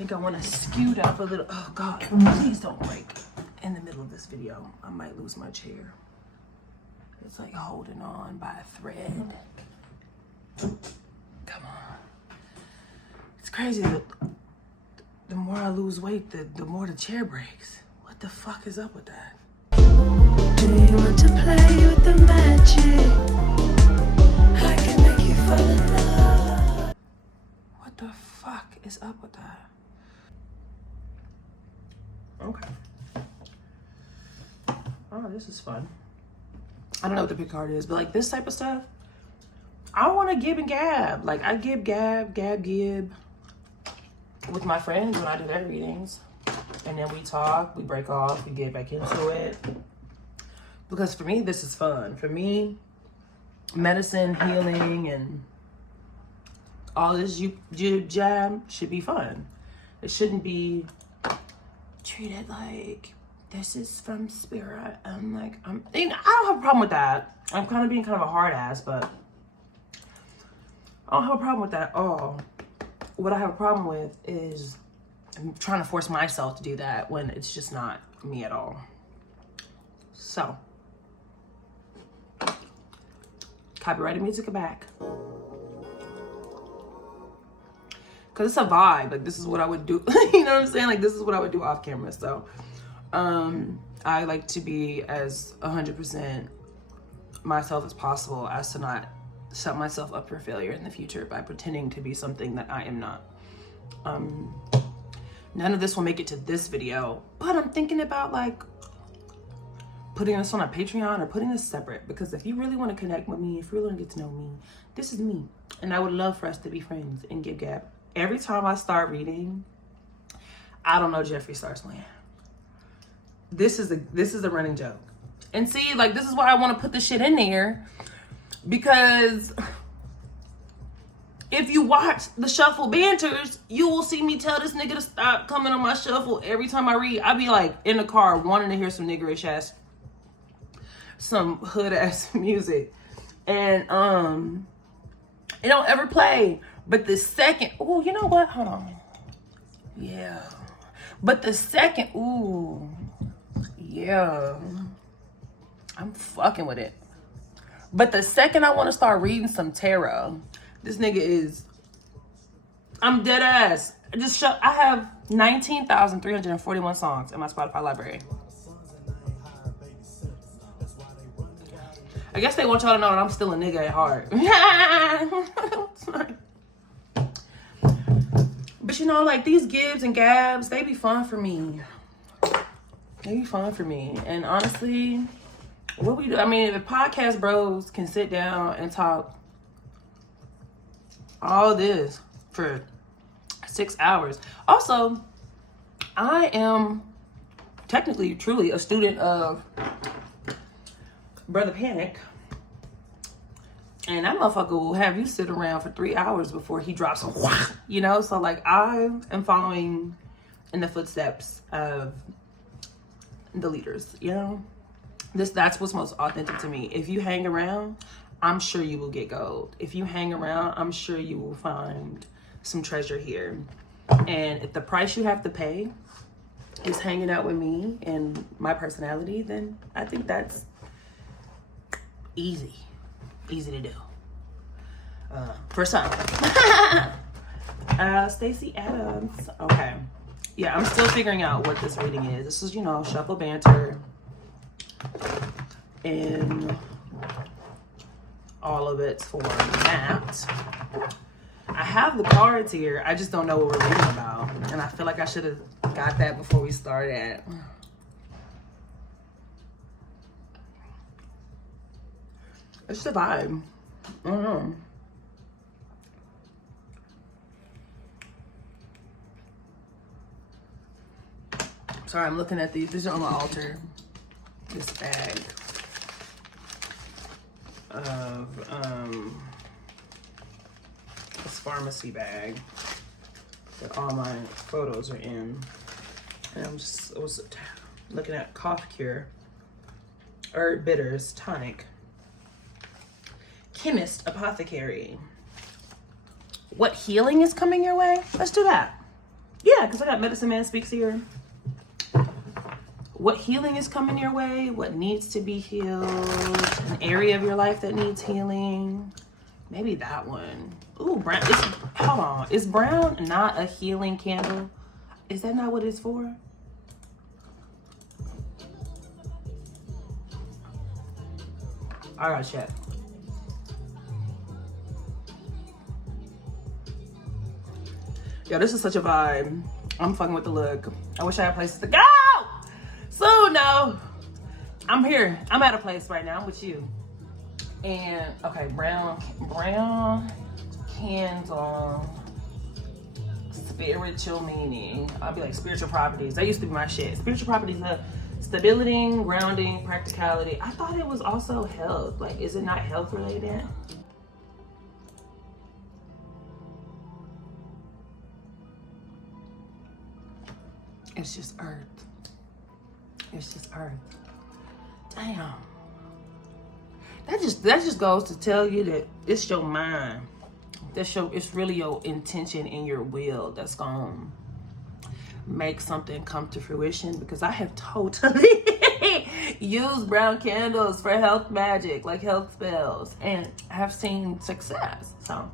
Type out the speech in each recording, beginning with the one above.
think I want to scoot up a little. Oh God, please don't break in the middle of this video. I might lose my chair. It's like holding on by a thread. Come on. It's crazy. The more I lose weight, the more the chair breaks. What the fuck is up with that? Do you want to play with the magic? I can make you fall in love. What the fuck is up with that? Okay. Oh, this is fun. I don't know what the pick card is, but like this type of stuff, I want to gib and gab. Like I gib, gab, gib with my friends when I do their readings. And then we talk, we break off, we get back into it. Because for me, this is fun. For me, medicine, healing, and all this jib jab should be fun. It shouldn't be treated like this is from spirit. I don't have a problem with that. I'm kind of being kind of a hard ass, but I don't have a problem with that at all. What I have a problem with is I'm trying to force myself to do that when it's just not me at all. So, copyrighted music back. Cause it's a vibe. Like this is what I would do. You know what I'm saying? Like this is what I would do off camera. So, I like to be as 100% myself as possible, as to not set myself up for failure in the future by pretending to be something that I am not. None of this will make it to this video, but I'm thinking about like putting this on a Patreon or putting this separate, because if you really want to connect with me, if you really want to get to know me, this is me. And I would love for us to be friends and give gab. Every time I start reading, I don't know, Jeffree starts playing. This is a running joke. And see, like, this is why I want to put this shit in there, because if you watch the shuffle banters, you will see me tell this nigga to stop coming on my shuffle every time I read. I be like in the car wanting to hear some niggerish ass, some hood ass music, and it don't ever play. But the second, oh, you know what? Hold on. Yeah. But the second, ooh, yeah, I'm fucking with it. But the second I want to start reading some tarot, this nigga is, I'm dead ass. I have 19,341 songs in my Spotify library. I guess they want y'all to know that I'm still a nigga at heart. But you know, like these gibs and gabs, they be fun for me. They be fun for me. And honestly, what we do, I mean, if podcast bros can sit down and talk all this for 6 hours. Also, I am technically, truly a student of Brother Panic. And that motherfucker will have you sit around for 3 hours before he drops a whack, you know? So like I am following in the footsteps of the leaders, you know? That's what's most authentic to me. If you hang around, I'm sure you will get gold. If you hang around, I'm sure you will find some treasure here. And if the price you have to pay is hanging out with me and my personality, then I think that's easy to do. For some. Stacey Adams. Okay. Yeah, I'm still figuring out what this reading is. This is, you know, shuffle banter in all of its form. That. I have the cards here. I just don't know what we're reading about. And I feel like I should have got that before we started. It's the vibe. I don't know. Sorry, I'm looking at these. These are on my altar. This bag of this pharmacy bag that all my photos are in. And I was looking at cough cure, herb bitters, tonic. Chemist, apothecary. What healing is coming your way? Let's do that. Yeah, because I got Medicine Man Speaks here. What healing is coming your way? What needs to be healed? An area of your life that needs healing? Maybe that one. Ooh, brown. Hold on. Is brown not a healing candle? Is that not what it's for? I gotta check. Yo, this is such a vibe. I'm fucking with the look. I wish I had places to go. So no, I'm here. I'm at a place right now. I'm with you. And okay, brown candle, spiritual meaning. I'll be like spiritual properties. That used to be my shit. Spiritual properties of stability, grounding, practicality. I thought it was also health. Like, is it not health related? It's just earth. It's just earth. Damn. That just goes to tell you that it's your mind. It's really your intention and your will that's gonna make something come to fruition, because I have totally used brown candles for health magic, like health spells, and have seen success. So,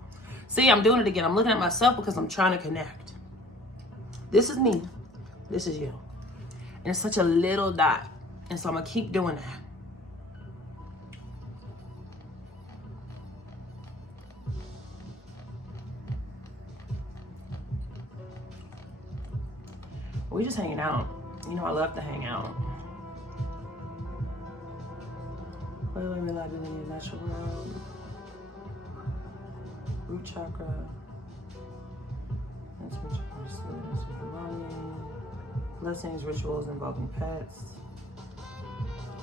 see, I'm doing it again. I'm looking at myself because I'm trying to connect. This is me. This is you. And it's such a little dot. And so I'm gonna keep doing that. We're just hanging out. You know, I love to hang out. Reliability, natural world. Root chakra. Blessings, rituals involving pets.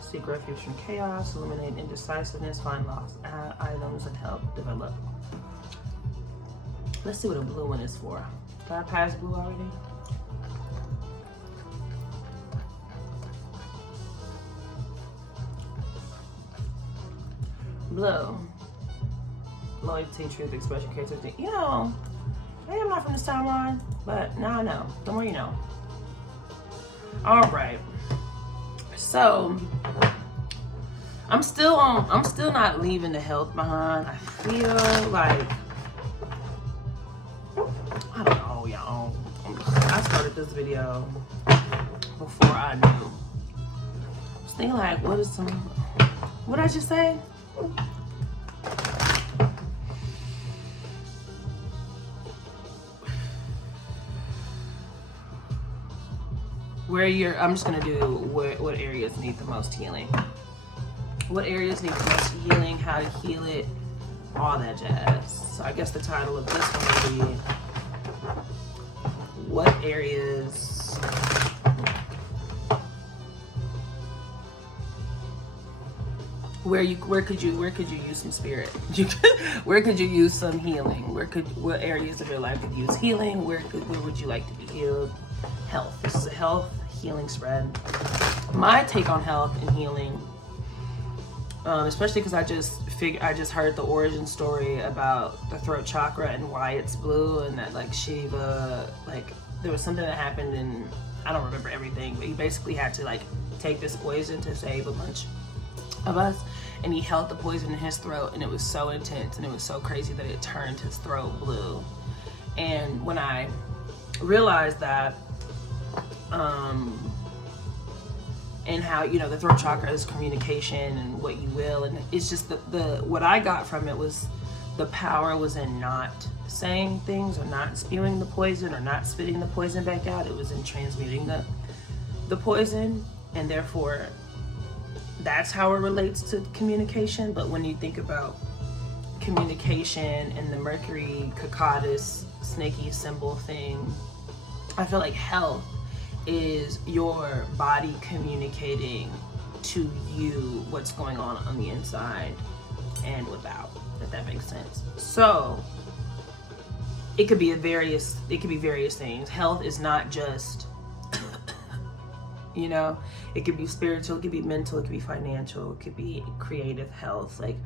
Seek refuge from chaos. Eliminate indecisiveness. Find lost items and help develop. Let's see what a blue one is for. Did I pass blue already? Blue. Loyalty, truth, expression, creativity. You know, maybe I'm not from this timeline, but now I know. The more you know. All right. So I'm still not leaving the health behind. I feel like, I don't know, y'all. I started this video before I knew. I was thinking like, what did I just say? I'm just gonna do what areas need the most healing. What areas need the most healing, how to heal it, all that jazz. So I guess the title of this one will be, what areas where could you use some spirit? Where could you use some healing? What areas of your life could use healing? Where would you like to be healed? Health. This is a health healing spread. My take on health and healing, especially because I just heard the origin story about the throat chakra and why it's blue, and that like Shiva, like there was something that happened, and I don't remember everything, but he basically had to like take this poison to save a bunch of us, and he held the poison in his throat, and it was so intense and it was so crazy that it turned his throat blue. And when I realized that, and how, you know, the throat chakra is communication and what you will, and it's just what I got from it was the power was in not saying things or not spewing the poison or not spitting the poison back out. It was in transmuting the poison, and therefore that's how it relates to communication. But when you think about communication and the Mercury Caucasus snaky symbol thing, I feel like health is your body communicating to you what's going on the inside and without, if that makes sense. So it could be various things. Health is not just you know, it could be spiritual, it could be mental, it could be financial, it could be creative health. Like,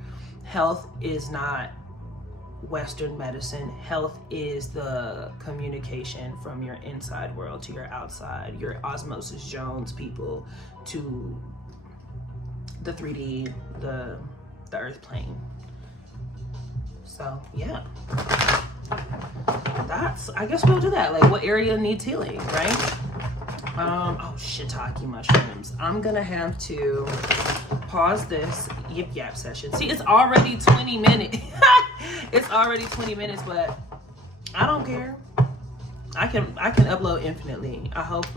health is not Western medicine, health is the communication from your inside world to your outside, your osmosis Jones people to the 3D, the earth plane. So yeah, that's, I guess we'll do that. Like, what area needs healing, right? Oh, shiitake mushrooms. I'm gonna have to pause this yip yap session. See, it's already 20 minutes. It's already 20 minutes, but I don't care. I can upload infinitely. I hope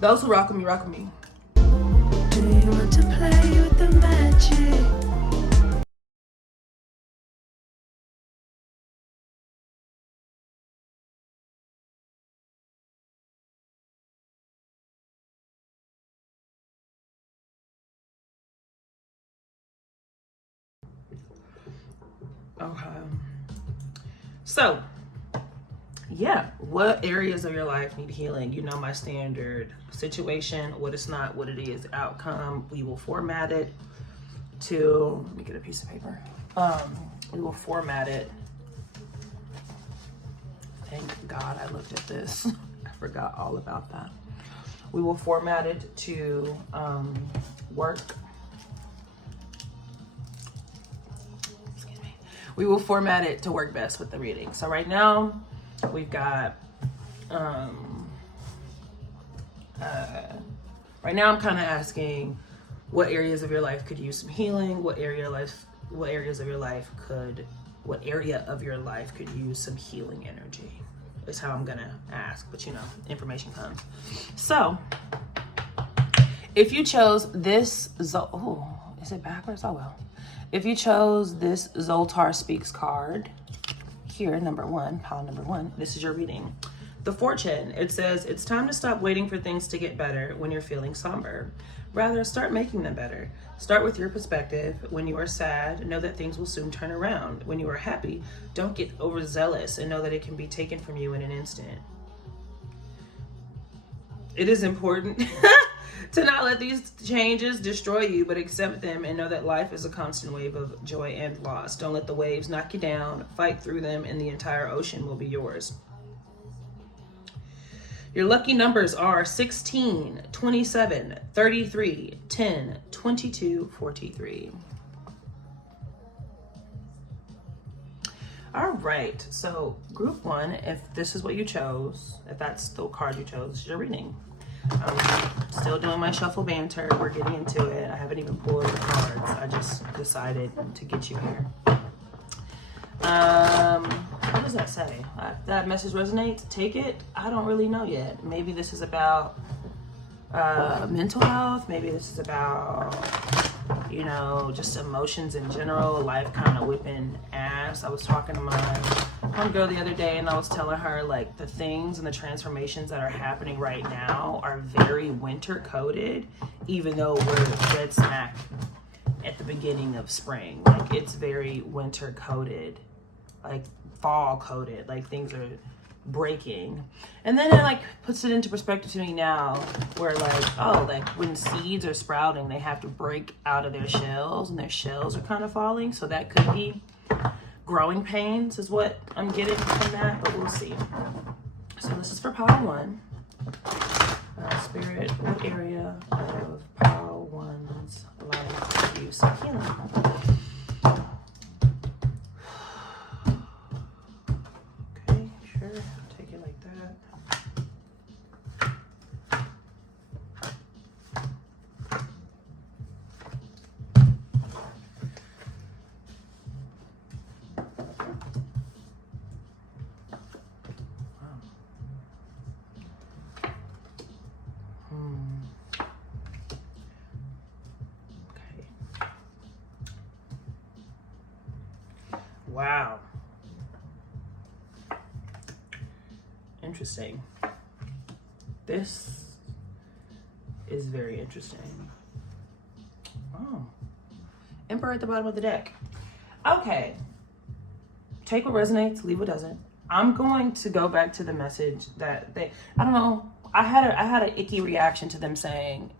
those who rock with me, rock with me. Do you want to play with the magic? Okay. So, yeah, what areas of your life need healing? You know my standard situation, what it's not, what it is, outcome. We will format it to, let me get a piece of paper. We will format it. Thank God I looked at this. I forgot all about that. We will format it to work. We will format it to work best with the reading. So right now we've got, right now I'm kind of asking what areas of your life could use some healing, what area of your life could use some healing energy, is how I'm gonna ask, but you know, information comes. So if you chose this, oh, is it backwards? Oh well. If you chose this Zoltar Speaks card, here, number one, pile number one, this is your reading. The Fortune, it says, it's time to stop waiting for things to get better when you're feeling somber. Rather, start making them better. Start with your perspective. When you are sad, know that things will soon turn around. When you are happy, don't get overzealous and know that it can be taken from you in an instant. It is important to not let these changes destroy you, but accept them and know that life is a constant wave of joy and loss. Don't let the waves knock you down. Fight through them and the entire ocean will be yours. Your lucky numbers are 16, 27, 33, 10, 22, 43. All right, so group one, if this is what you chose, if that's the card you chose, is your reading. I'm still doing my shuffle banter. We're getting into it. I haven't even pulled the cards. I just decided to get you here. What does that say? That message resonates? Take it? I don't really know yet. Maybe this is about mental health. Maybe this is about, you know, just emotions in general. Life kind of whipping ass. I was talking to my homegirl the other day and I was telling her, like, the things and the transformations that are happening right now are very winter coded, even though we're dead smack at the beginning of spring. Like, it's very winter coded, like fall coded, like things are breaking. And then it like puts it into perspective to me now where like, oh, like when seeds are sprouting, they have to break out of their shells and their shells are kind of falling. So that could be growing pains is what I'm getting from that, but we'll see. So this is for pile one. Spirit, what area of pile one's life could use some healing? Okay, sure, take it like that. Wow. Interesting. This is very interesting. Oh. Emperor at the bottom of the deck. Okay. Take what resonates, leave what doesn't. I'm going to go back to the message that they, I don't know, I had an icky reaction to them saying,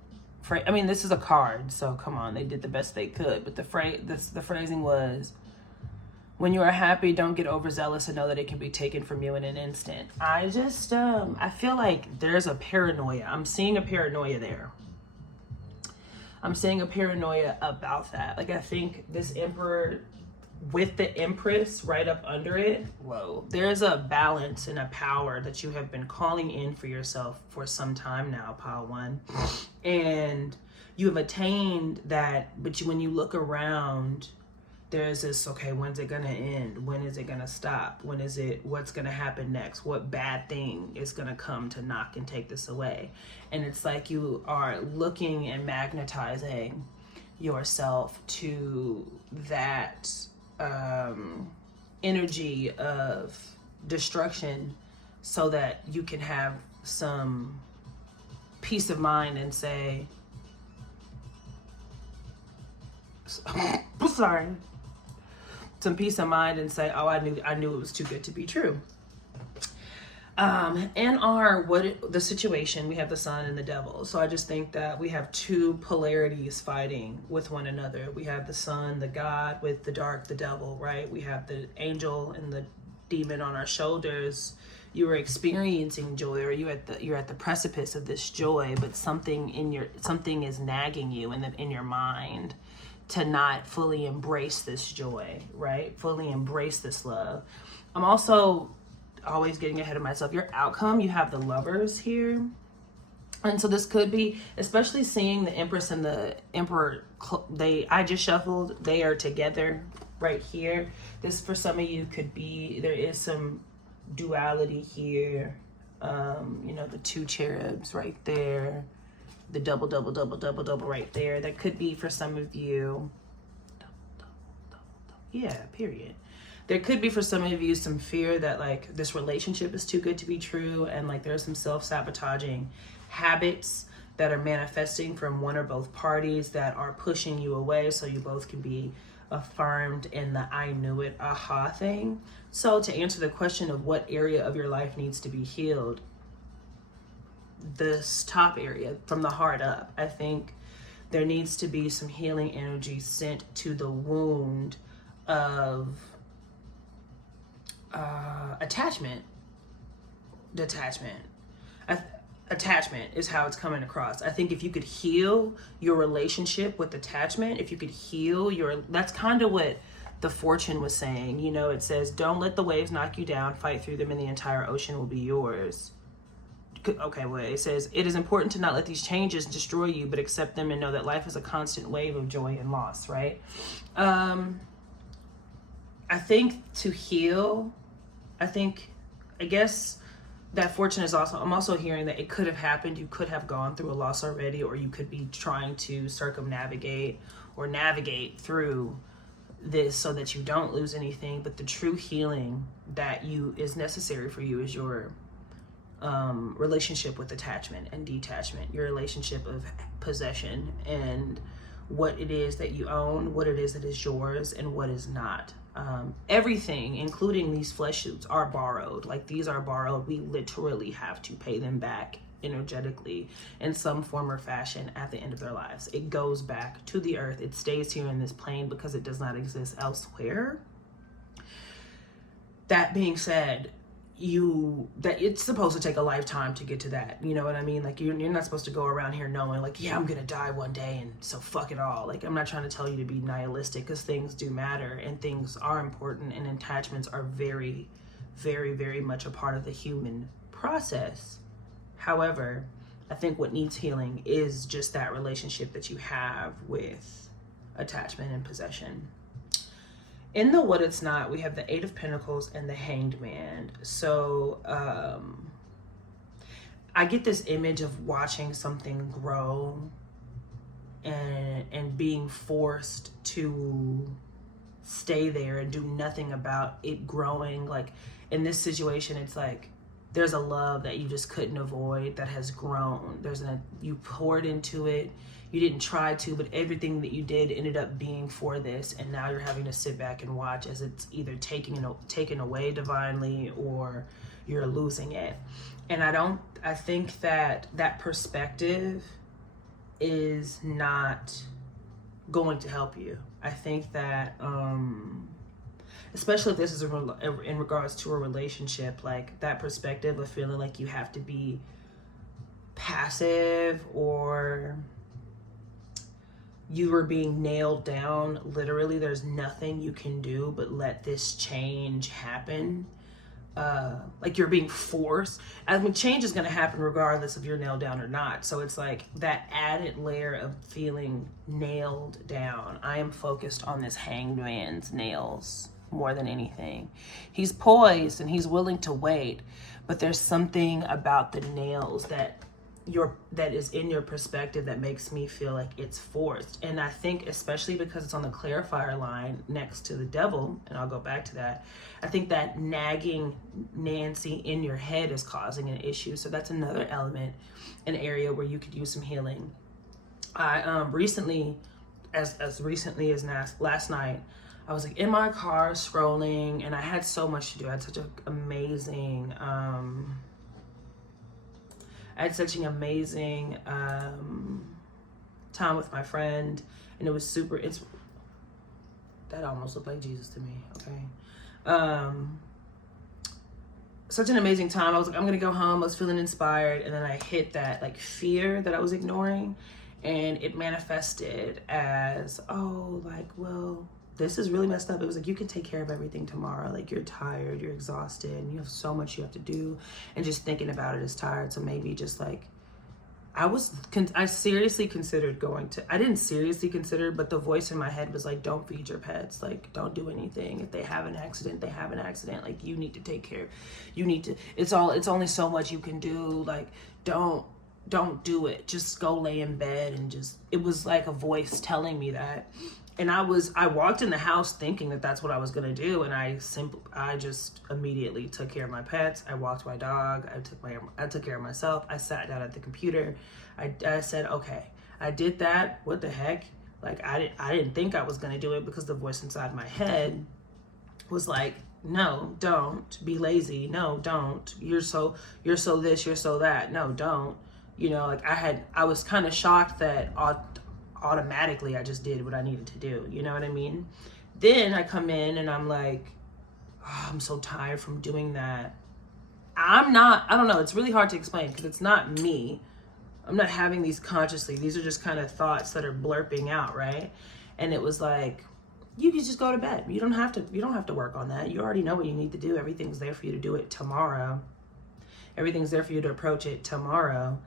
I mean, this is a card, so come on, they did the best they could, but the phrasing was, When you are happy, don't get overzealous and know that it can be taken from you in an instant. I just, I feel like there's a paranoia. I'm seeing a paranoia there. I'm seeing a paranoia about that. Like, I think this Emperor with the Empress right up under it, whoa, there's a balance and a power that you have been calling in for yourself for some time now, Pile One. And you have attained that, but when you look around, there's this, okay, when's it gonna end? When is it gonna stop? What's gonna happen next? What bad thing is gonna come to knock and take this away? And it's like you are looking and magnetizing yourself to that energy of destruction so that you can have some peace of mind and say, sorry, some peace of mind and say, oh, I knew it was too good to be true. In the situation, we have the sun and the devil. So I just think that we have two polarities fighting with one another. We have the sun, the God, with the dark, the devil, right? We have the angel and the demon on our shoulders. You are experiencing joy, or you're at the precipice of this joy, but something is nagging you in your mind to not fully embrace this joy, right? Fully embrace this love. I'm also always getting ahead of myself. Your outcome, you have the Lovers here. And so this could be, especially seeing the Empress and the Emperor, I just shuffled, they are together right here. This for some of you could be, there is some duality here. The two cherubs right there, the double right there. That could be for some of you. Yeah, period. There could be for some of you some fear that like this relationship is too good to be true, and like there's some self-sabotaging habits that are manifesting from one or both parties that are pushing you away so you both can be affirmed in the I knew it aha thing. So to answer the question of what area of your life needs to be healed, this top area from the heart up, I think there needs to be some healing energy sent to the wound of attachment. Attachment is how it's coming across. I think if you could heal your relationship with attachment, if you could heal that's kind of what the Fortune was saying. It says, don't let the waves knock you down, fight through them, and the entire ocean will be yours. Okay, well, it says, it is important to not let these changes destroy you, but accept them and know that life is a constant wave of joy and loss, right? I think to heal, I guess that Fortune is also, I'm also hearing that it could have happened. You could have gone through a loss already, or you could be trying to circumnavigate or navigate through this so that you don't lose anything. But the true healing that is necessary for you is your relationship with attachment and detachment, your relationship of possession and what it is that you own, what it is that is yours, and what is not. Everything, including these flesh suits, are borrowed. Like, these are borrowed. We literally have to pay them back energetically in some form or fashion at the end of their lives. It goes back to the earth. It stays here in this plane because it does not exist elsewhere. That being said, that it's supposed to take a lifetime to get to that. You know what I mean? Like, you're not supposed to go around here knowing like, yeah, I'm gonna die one day, and so fuck it all. Like, I'm not trying to tell you to be nihilistic, because things do matter and things are important, and attachments are very, very, very much a part of the human process. However, I think what needs healing is just that relationship that you have with attachment and possession. In the what it's not, we have the Eight of Pentacles and the Hanged Man. So I get this image of watching something grow and being forced to stay there and do nothing about it growing. Like, in this situation, it's like there's a love that you just couldn't avoid that has grown. You poured into it. You didn't try to, but everything that you did ended up being for this, and now you're having to sit back and watch as it's either taken away divinely, or you're losing it. And I think that perspective is not going to help you. I think that especially if this is in regards to a relationship, like that perspective of feeling like you have to be passive or you were being nailed down. Literally, there's nothing you can do but let this change happen. Like you're being forced. I mean, change is going to happen regardless if you're nailed down or not. So it's like that added layer of feeling nailed down. I am focused on this hanged man's nails more than anything. He's poised and he's willing to wait, but there's something about the nails that is in your perspective that makes me feel like it's forced. And I think especially because it's on the clarifier line next to the devil, and I'll go back to that, I think that nagging Nancy in your head is causing an issue. So that's another element, an area where you could use some healing. I recently, as recently as last night, I was like in my car scrolling, and I had so much to do. I had such an amazing time with my friend, and it was super, that almost looked like Jesus to me, okay? Such an amazing time. I was like, I'm gonna go home. I was feeling inspired, and then I hit that like fear that I was ignoring, and it manifested as, oh, like, well, this is really messed up. It was like, you can take care of everything tomorrow. Like, you're tired, you're exhausted, and you have so much you have to do, and just thinking about it is tired. So maybe just like, I seriously considered I didn't seriously consider, but the voice in my head was like, don't feed your pets. Like, don't do anything. If they have an accident, they have an accident. Like, you need to take care. It's only so much you can do. Like, don't do it. Just go lay in bed and it was like a voice telling me that. And I walked in the house thinking that that's what I was going to do. And I just immediately took care of my pets. I walked my dog. I took care of myself. I sat down at the computer. I said, okay, I did that. What the heck? Like, I didn't think I was going to do it because the voice inside my head was like, no, don't be lazy. No, don't. You're so this, you're so that. No, don't. You know, like I was kind of shocked that automatically I just did what I needed to do. You know what I mean? Then I come in and I'm like, oh, I'm so tired from doing that. I don't know. It's really hard to explain because it's not me. I'm not having these consciously. These are just kind of thoughts that are blurping out, right? And it was like, you can just go to bed. You don't have to work on that. You already know what you need to do. Everything's there for you to do it tomorrow. Everything's there for you to approach it tomorrow.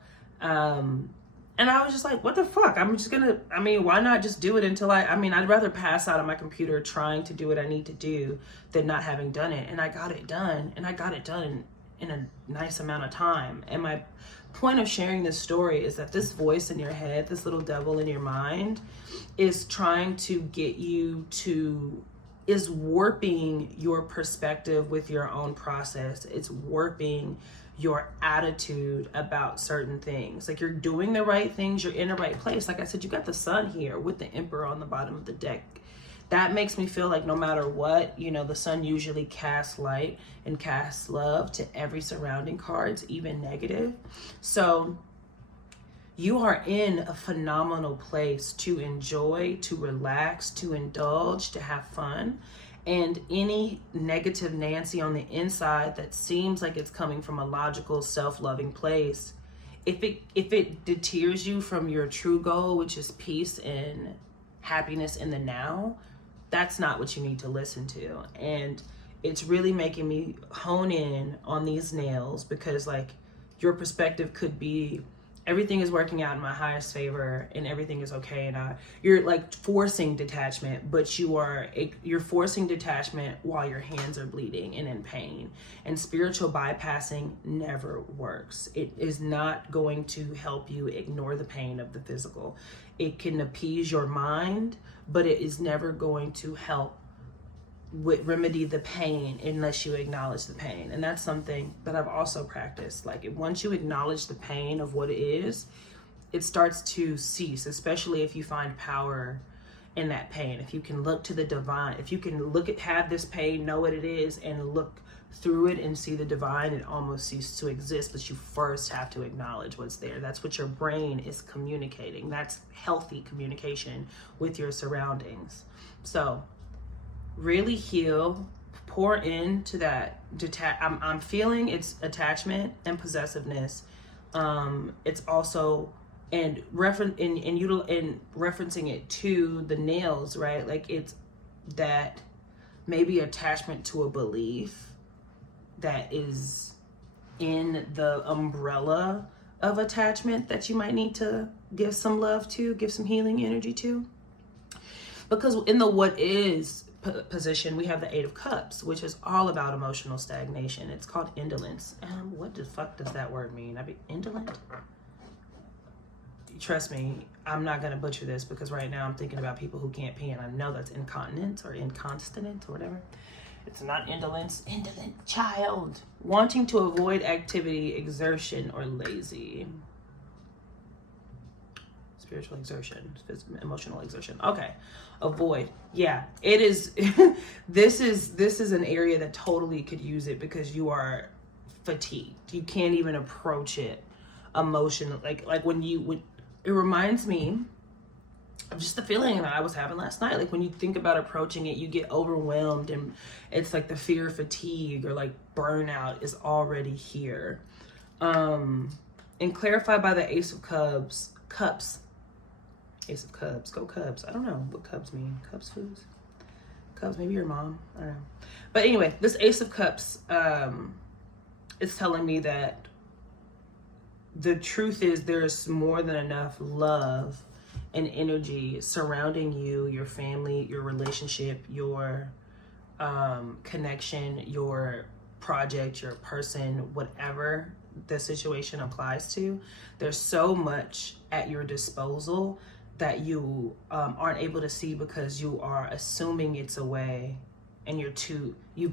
And I was just like, what the fuck? Why not just do it until I'd rather pass out on my computer trying to do what I need to do than not having done it. And I got it done. And I got it done in a nice amount of time. And my point of sharing this story is that this voice in your head, this little devil in your mind, is trying to get you is warping your perspective with your own process. It's warping your attitude about certain things. Like, you're doing the right things, you're in the right place. Like I said, you got the sun here with the emperor on the bottom of the deck. That makes me feel like no matter what, you know, the sun usually casts light and casts love to every surrounding cards, even negative. So you are in a phenomenal place to enjoy, to relax, to indulge, to have fun. And any negative Nancy on the inside that seems like it's coming from a logical, self-loving place, if it deters you from your true goal, which is peace and happiness in the now, that's not what you need to listen to. And it's really making me hone in on these nails, because like, your perspective could be, everything is working out in my highest favor and everything is okay, and you're like forcing detachment, but you're forcing detachment while your hands are bleeding and in pain. And spiritual bypassing never works. It is not going to help you ignore the pain of the physical. It can appease your mind, but it is never going to help remedy the pain unless you acknowledge the pain. And that's something that I've also practiced. Like, once you acknowledge the pain of what it is, it starts to cease, especially if you find power in that pain. If you can look to the divine, if you can have this pain, know what it is, and look through it and see the divine, it almost ceases to exist. But you first have to acknowledge what's there. That's what your brain is communicating. That's healthy communication with your surroundings. So really heal pour into that I'm feeling it's attachment and possessiveness. It's also and referencing it to the nails, right? Like it's that maybe attachment to a belief that is in the umbrella of attachment that you might need to give some love to, give some healing energy to. Because in the what is position, we have the Eight of Cups, which is all about emotional stagnation. It's called indolence. What the fuck does that word mean? I mean, indolent? Trust me, I'm not going to butcher this because right now I'm thinking about people who can't pee, and I know that's incontinence or inconstinent or whatever. It's not indolence. Indolent child. Wanting to avoid activity, exertion, or lazy. Spiritual exertion, emotional exertion. Okay. Avoid. Yeah, it is. This is an area that totally could use it because you are fatigued. You can't even approach it emotional. Like when it reminds me of just the feeling that I was having last night. Like when you think about approaching it, you get overwhelmed, and it's like the fear of fatigue or like burnout is already here. And clarified by the Ace of Cups. Ace of Cups. Go Cubs. I don't know what Cubs mean. Cubs foods? Cubs, maybe your mom. I don't know. But anyway, this Ace of Cups is telling me that the truth is there's more than enough love and energy surrounding you, your family, your relationship, your connection, your project, your person, whatever the situation applies to. There's so much at your disposal that you aren't able to see because you are assuming it's away, and you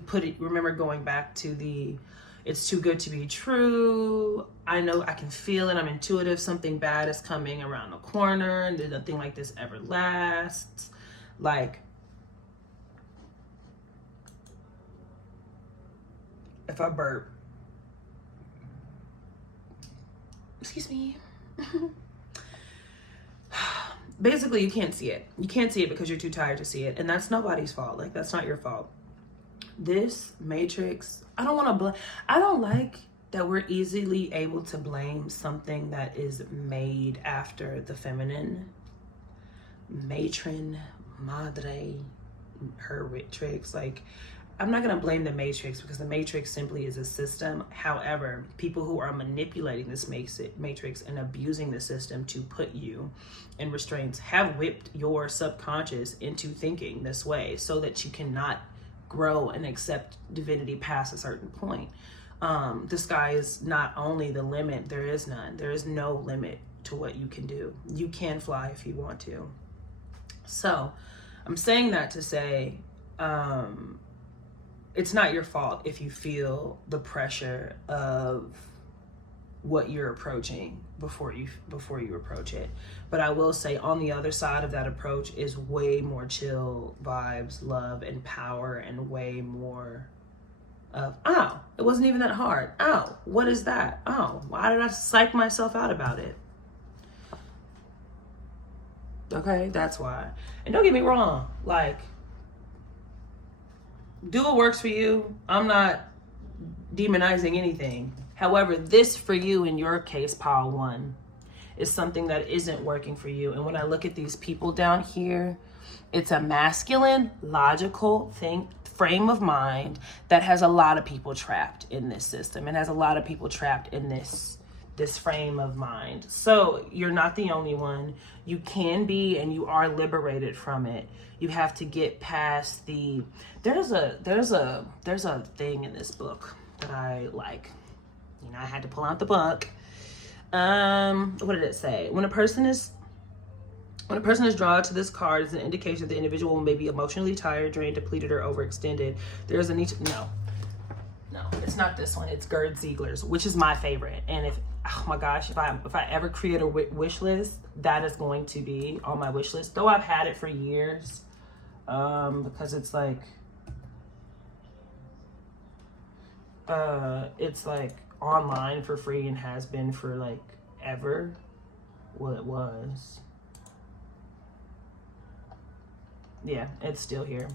put it, remember going back to the, it's too good to be true. I know, I can feel it, I'm intuitive, something bad is coming around the corner, and nothing like this ever lasts. Like, if I burp, excuse me. Basically, you can't see it. You can't see it because you're too tired to see it. And that's nobody's fault. Like, that's not your fault. This matrix, I don't like that we're easily able to blame something that is made after the feminine. Matron, madre, her tricks. Like, I'm not going to blame the matrix because the matrix simply is a system. However, people who are manipulating this matrix and abusing the system to put you in restraints have whipped your subconscious into thinking this way so that you cannot grow and accept divinity past a certain point. The sky is not only the limit, there is none. There is no limit to what you can do. You can fly if you want to. So I'm saying that to say, it's not your fault if you feel the pressure of what you're approaching before you approach it. But I will say on the other side of that approach is way more chill vibes, love, and power, and way more of, oh, it wasn't even that hard. Oh, what is that? Oh, why did I psych myself out about it? Okay, that's why. And don't get me wrong, like, do what works for you. I'm not demonizing anything. However, this for you in your case, pile one, is something that isn't working for you. And when I look at these people down here, it's a masculine, logical frame of mind that has a lot of people trapped in this system and has a lot of people trapped in this frame of mind. So you're not the only one. You can be, and you are liberated from it. You have to get past the, there's a thing in this book that I like. You know, I had to pull out the book. What did it say? When a person is drawn to this card, it's an indication that the individual may be emotionally tired, drained, depleted, or overextended. There's a need to, no, it's not this one. It's Gerd Ziegler's, which is my favorite. And if, oh my gosh, if I ever create a wish list, that is going to be on my wish list. Though I've had it for years, because it's like online for free and has been for like ever. Well, it was. Yeah, it's still here.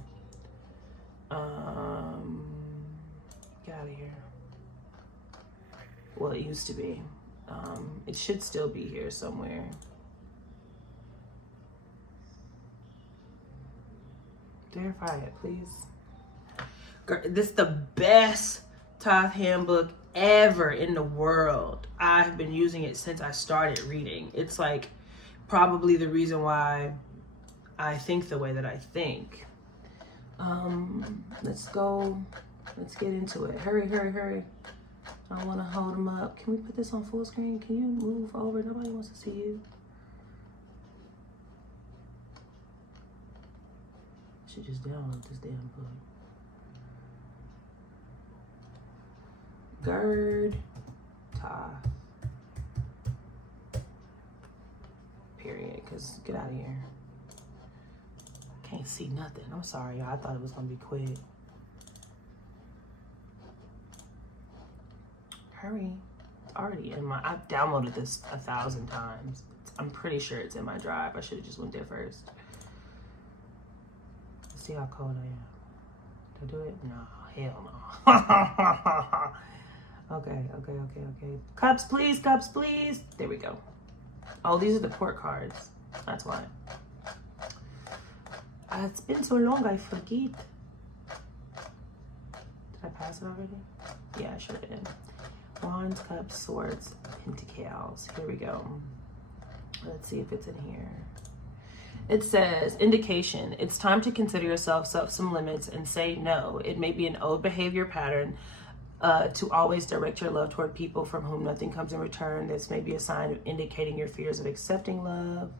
Get out of here. Well, it used to be. It should still be here somewhere. Verify it, please. Girl, this is the best Thoth handbook ever in the world. I've been using it since I started reading. It's like probably the reason why I think the way that I think. Let's go. Let's get into it. Hurry, hurry, hurry. I don't want to hold them up. Can we put this on full screen? Can you move over? Nobody wants to see you. I should just download this damn book. Gerd Thoth. Period. Because get out of here. Can't see nothing. I'm sorry, y'all. I thought it was going to be quick. Hurry. It's already in my... I've downloaded this 1,000 times. I'm pretty sure it's in my drive. I should have just went there first. Let's see how cold I am. Did I do it? No. Hell no. Okay. Cups, please. Cups, please. There we go. Oh, these are the port cards. That's why. It's been so long, I forget. Did I pass it already? Yeah, I sure did. Wands, cups, swords, pentacles. Here we go. Let's see if it's in here. It says, indication. It's time to consider yourself, set some limits, and say no. It may be an old behavior pattern to always direct your love toward people from whom nothing comes in return. This may be a sign of indicating your fears of accepting love.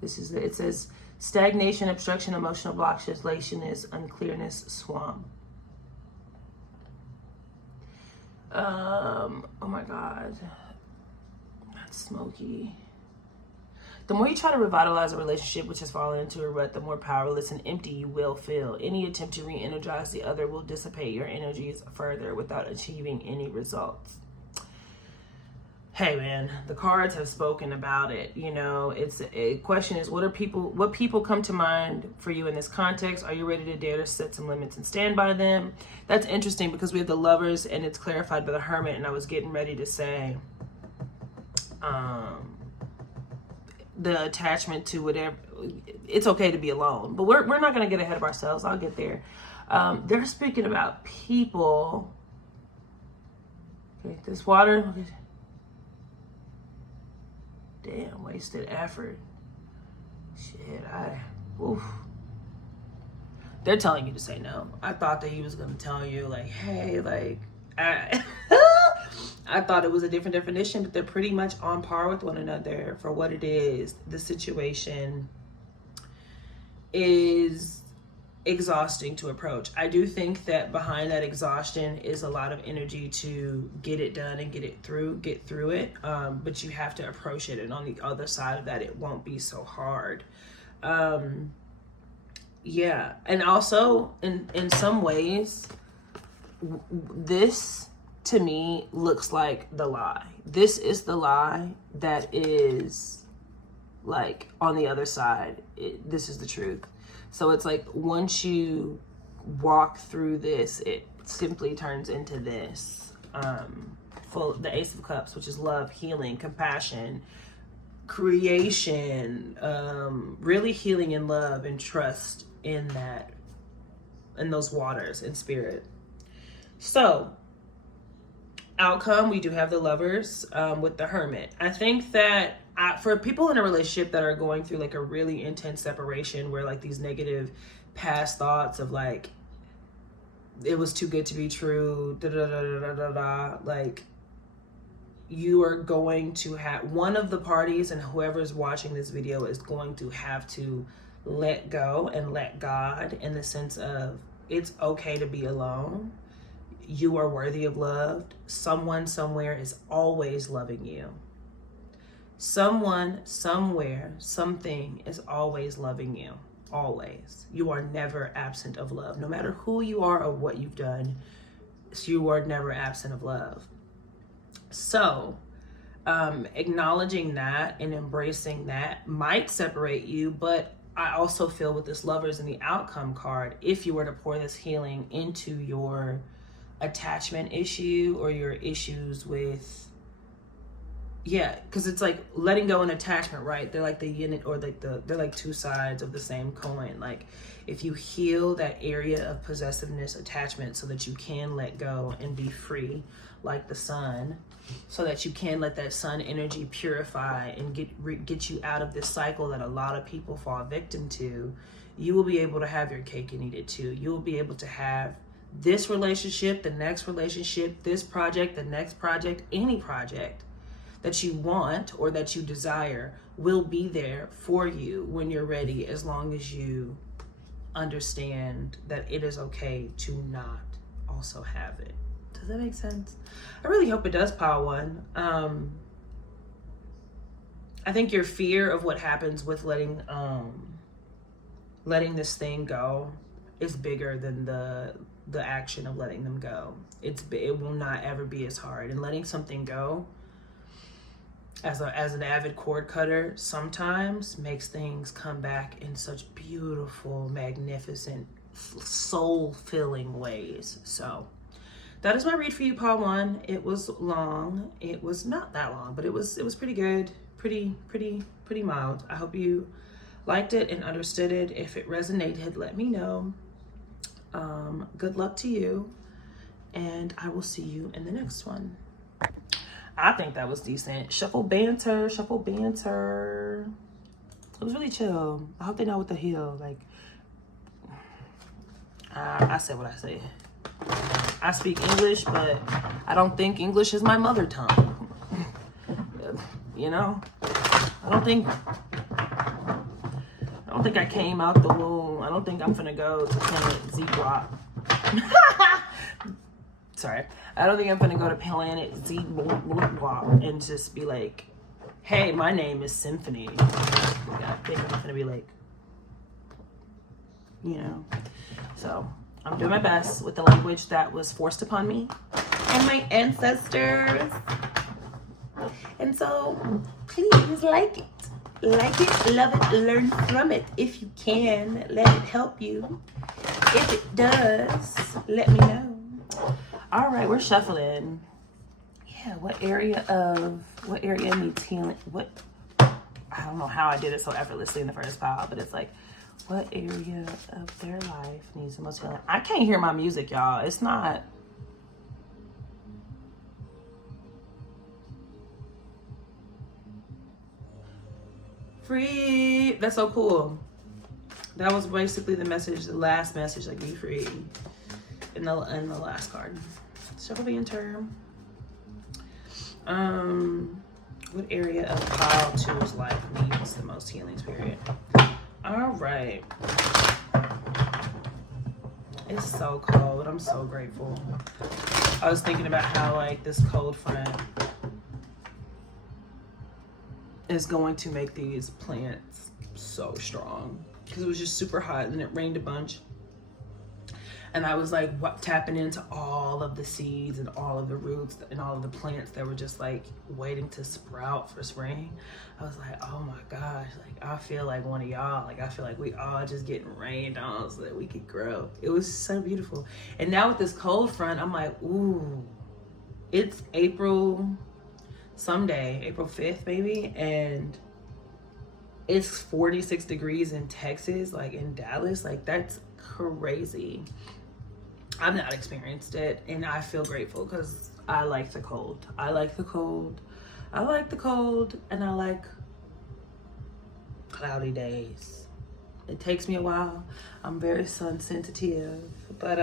This is it says stagnation, obstruction, emotional blockages, laziness, unclearness, swamp. Oh my God. That's smoky. The more you try to revitalize a relationship which has fallen into a rut, the more powerless and empty you will feel. Any attempt to re-energize the other will dissipate your energies further without achieving any results. Hey man, the cards have spoken about it. You know, it's a question is what people come to mind for you in this context? Are you ready to dare to set some limits and stand by them? That's interesting because we have the Lovers and it's clarified by the Hermit, and I was getting ready to say the attachment to whatever. It's okay to be alone, but we're not going to get ahead of ourselves. I'll get there. They're speaking about people. Okay, this water. Damn, wasted effort. Shit, oof. They're telling you to say no. I thought that he was gonna tell you like, hey, like, I thought it was a different definition, but they're pretty much on par with one another for what it is. The situation is exhausting to approach. I do think that behind that exhaustion is a lot of energy to get it done and get through it. But you have to approach it, and on the other side of that, it won't be so hard. Yeah, and also in some ways, this to me looks like the lie. This is the lie that is like on the other side. This is the truth. So it's like once you walk through this, it simply turns into this. The Ace of Cups, which is love, healing, compassion, creation, really healing in love and trust in those waters in spirit. So outcome, we do have the Lovers with the Hermit. I think that for people in a relationship that are going through like a really intense separation where like these negative past thoughts of like it was too good to be true, like you are going to have one of the parties, and whoever's watching this video is going to have to let go and let God, in the sense of it's okay to be alone. You are worthy of love. Someone somewhere is always loving you. Someone, somewhere, something is always loving you. Always. You are never absent of love. No matter who you are or what you've done, you are never absent of love. So, acknowledging that and embracing that might separate you, but I also feel with this Lovers and the Outcome card, if you were to pour this healing into your attachment issue or your issues with, yeah, because it's like letting go and attachment, right? They're like the unit, or like they're like two sides of the same coin. Like if you heal that area of possessiveness, attachment, so that you can let go and be free, like the sun, so that you can let that sun energy purify and get you out of this cycle that a lot of people fall victim to, you will be able to have your cake and eat it too. You will be able to have this relationship, the next relationship, this project, the next project, any project that you want or that you desire will be there for you when you're ready, as long as you understand that it is okay to not also have it. Does that make sense? I really hope it does, Pile One. I think your fear of what happens with letting this thing go is bigger than the action of letting them go. It will not ever be as hard. And letting something go, as an avid cord cutter, sometimes makes things come back in such beautiful, magnificent, soul-filling ways. So that is my read for you, Pile One. It was long. It was not that long, but it was pretty good, pretty mild. I hope you liked it and understood it. If it resonated, let me know. Good luck to you, and I will see you in the next one. I think that was decent. Shuffle banter. It was really chill. I hope they know what the hell. Like, I said what I said. I speak English, but I don't think English is my mother tongue. You know, I don't think I came out the womb. I don't think I'm finna go to Planet Z-Block. Sorry. I don't think I'm gonna go to Planet Z-Block and just be like, hey, my name is Cymphony. I think I'm gonna be like, you know. So I'm doing my best with the language that was forced upon me and my ancestors. And so please like it, love it, learn from it if you can. Let it help you. If it does, let me know. All right, we're shuffling. Yeah, what area needs healing? I don't know how I did it so effortlessly in the first pile, but it's like, what area of their life needs the most healing? I can't hear my music, y'all. It's not. Free. That's so cool. That was basically the message, the last message, like be free in the last card. Shuffle banter. What area of pile two's life needs the most healing, spirit? All right. It's so cold. I'm so grateful. I was thinking about how like this cold front is going to make these plants so strong, because it was just super hot and it rained a bunch. And I was like tapping into all of the seeds and all of the roots and all of the plants that were just like waiting to sprout for spring. I was like, oh my gosh, like I feel like one of y'all. Like I feel like we all just getting rained on so that we could grow. It was so beautiful. And now with this cold front, I'm like, ooh, it's April 5th maybe, and it's 46 degrees in Texas, like in Dallas. Like that's crazy. I've not experienced it, and I feel grateful because I like the cold. I like the cold, and I like cloudy days. It takes me a while. I'm very sun sensitive, but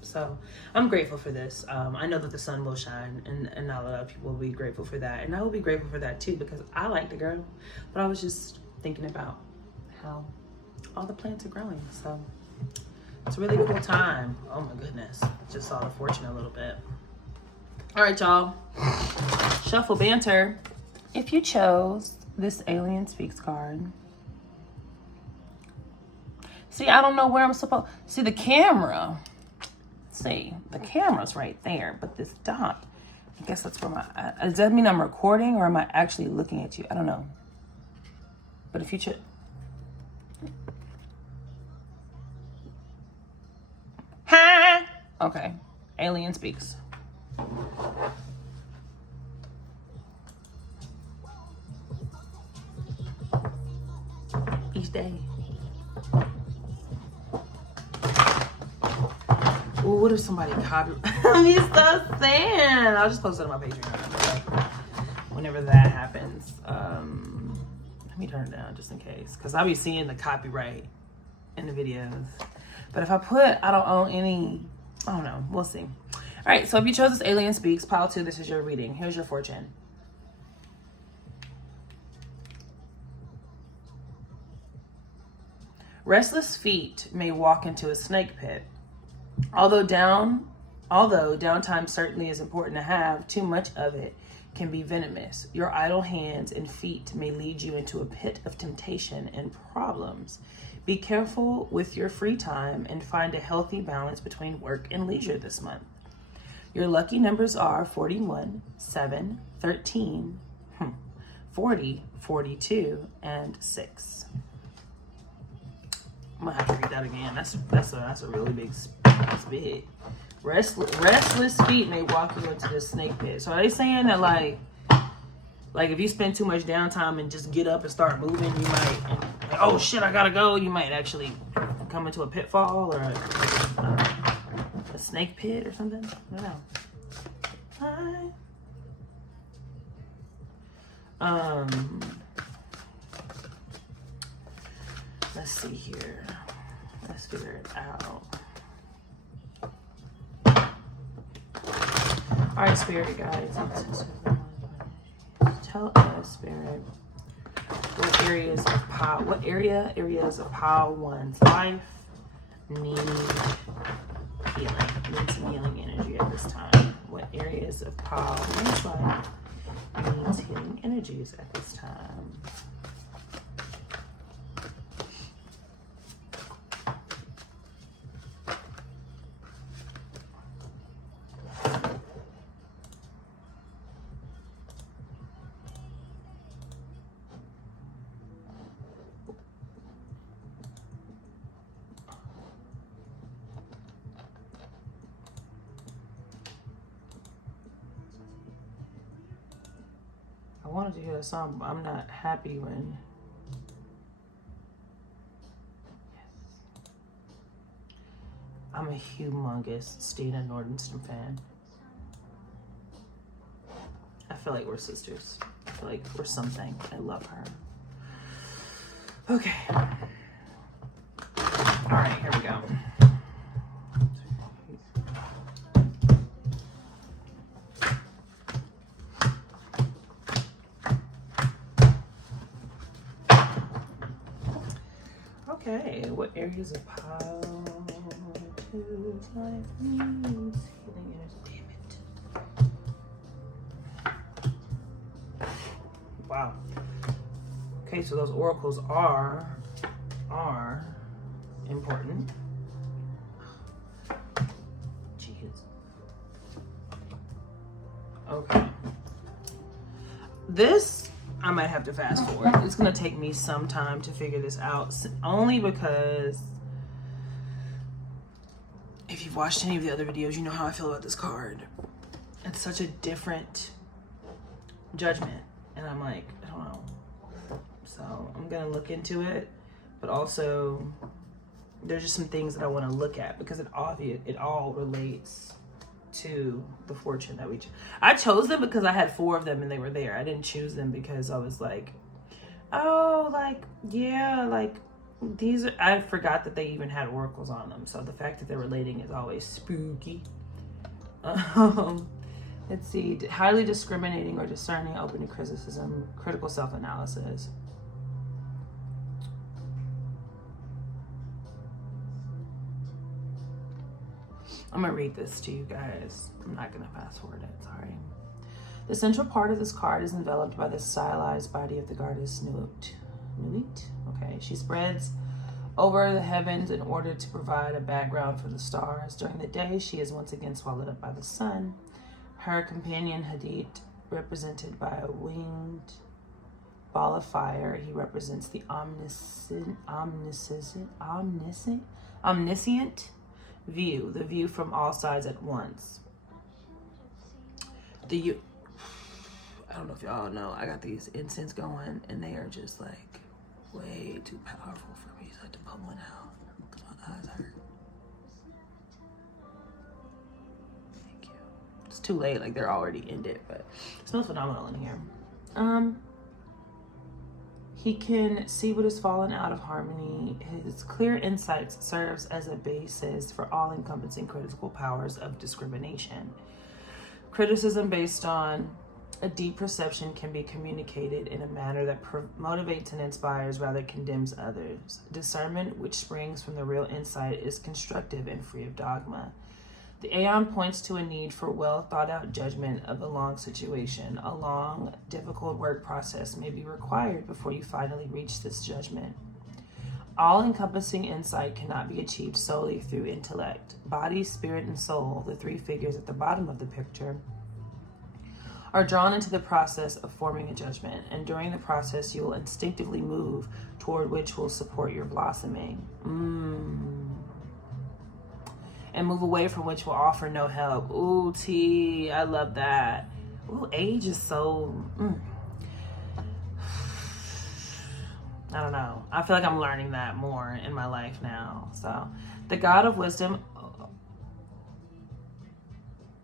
so I'm grateful for this. I know that the sun will shine, and not a lot of people will be grateful for that, and I will be grateful for that too, because I like to grow. But I was just thinking about how all the plants are growing, so it's a really cool time. Oh my goodness, just saw the fortune a little bit. All right, y'all, shuffle banter. If you chose this Alien Speaks card, see, I don't know where I'm supposed. See the camera. See, the camera's right there, but this dot, I guess that's where my. Does that mean I'm recording or am I actually looking at you? I don't know. But if you Ha! Okay. Alien speaks. Each day. Ooh, what if somebody copied? Me so sad. I'll just post it on my Patreon. Whenever that happens. Let me turn it down just in case. Because I'll be seeing the copyright in the videos. But if I put, I don't own any, I don't know. We'll see. All right, so if you chose this Alien Speaks, pile 2, this is your reading. Here's your fortune. Restless feet may walk into a snake pit. Although downtime certainly is important to have, too much of it can be venomous. Your idle hands and feet may lead you into a pit of temptation and problems. Be careful with your free time and find a healthy balance between work and leisure this month. Your lucky numbers are 41, 7, 13, 40, 42, and 6. I'm gonna have to read that again. That's a really big. That's big. Restless feet may walk you into the snake pit. So are they saying that like if you spend too much downtime and just get up and start moving, you might, like, oh shit, I gotta go. You might actually come into a pitfall or a snake pit or something. I don't know. Let's see here. Let's figure it out. All right, Spirit guides. Tell us, Spirit, what areas of pile 1's life need healing. Need some healing energy at this time. What areas of pile 1's life needs healing energies at this time? I wanted to hear a song, but I'm not happy when... Yes. I'm a humongous Stina Nordenstam fan. I feel like we're sisters. I feel like we're something. I love her. Okay. All right, here we go. Okay, what areas of pile 2's life needs healing energy? Damn it. Wow. Okay, so those oracles are important. Jeez. Okay. This I might have to fast forward. It's gonna take me some time to figure this out, only because if you've watched any of the other videos, you know how I feel about this card. It's such a different judgment, and I'm like, I don't know. So I'm gonna look into it, but also there's just some things that I want to look at because it all relates to the fortune that I chose them because I had 4 of them and they were there. I didn't choose them because I was like, oh, like, yeah, like these are, I forgot that they even had oracles on them. So the fact that they're relating is always spooky. Let's see, highly discriminating or discerning, open to criticism, critical self-analysis. I'm gonna read this to you guys. I'm not gonna fast forward it, sorry. The central part of this card is enveloped by the stylized body of the goddess Nuit. Okay, she spreads over the heavens in order to provide a background for the stars. During the day, she is once again swallowed up by the sun. Her companion Hadith, represented by a winged ball of fire. He represents the omniscient view, the view from all sides at once. I don't know if y'all know, I got these incense going and they are just like way too powerful for me, so I had to pull one out because my eyes hurt. Thank you. It's too late, like they're already ended, but it smells phenomenal in here. He can see what has fallen out of harmony. His clear insights serves as a basis for all-encompassing critical powers of discrimination. Criticism based on a deep perception can be communicated in a manner that motivates and inspires rather condemns others. Discernment, which springs from the real insight, is constructive and free of dogma. The Aeon points to a need for well-thought-out judgment of a long situation. A long, difficult work process may be required before you finally reach this judgment. All-encompassing insight cannot be achieved solely through intellect. Body, spirit, and soul, the three figures at the bottom of the picture, are drawn into the process of forming a judgment, and during the process you will instinctively move toward which will support your blossoming. And move away from which will offer no help. Ooh, T, I love that. Ooh, age is so... I don't know. I feel like I'm learning that more in my life now. So, the God of wisdom,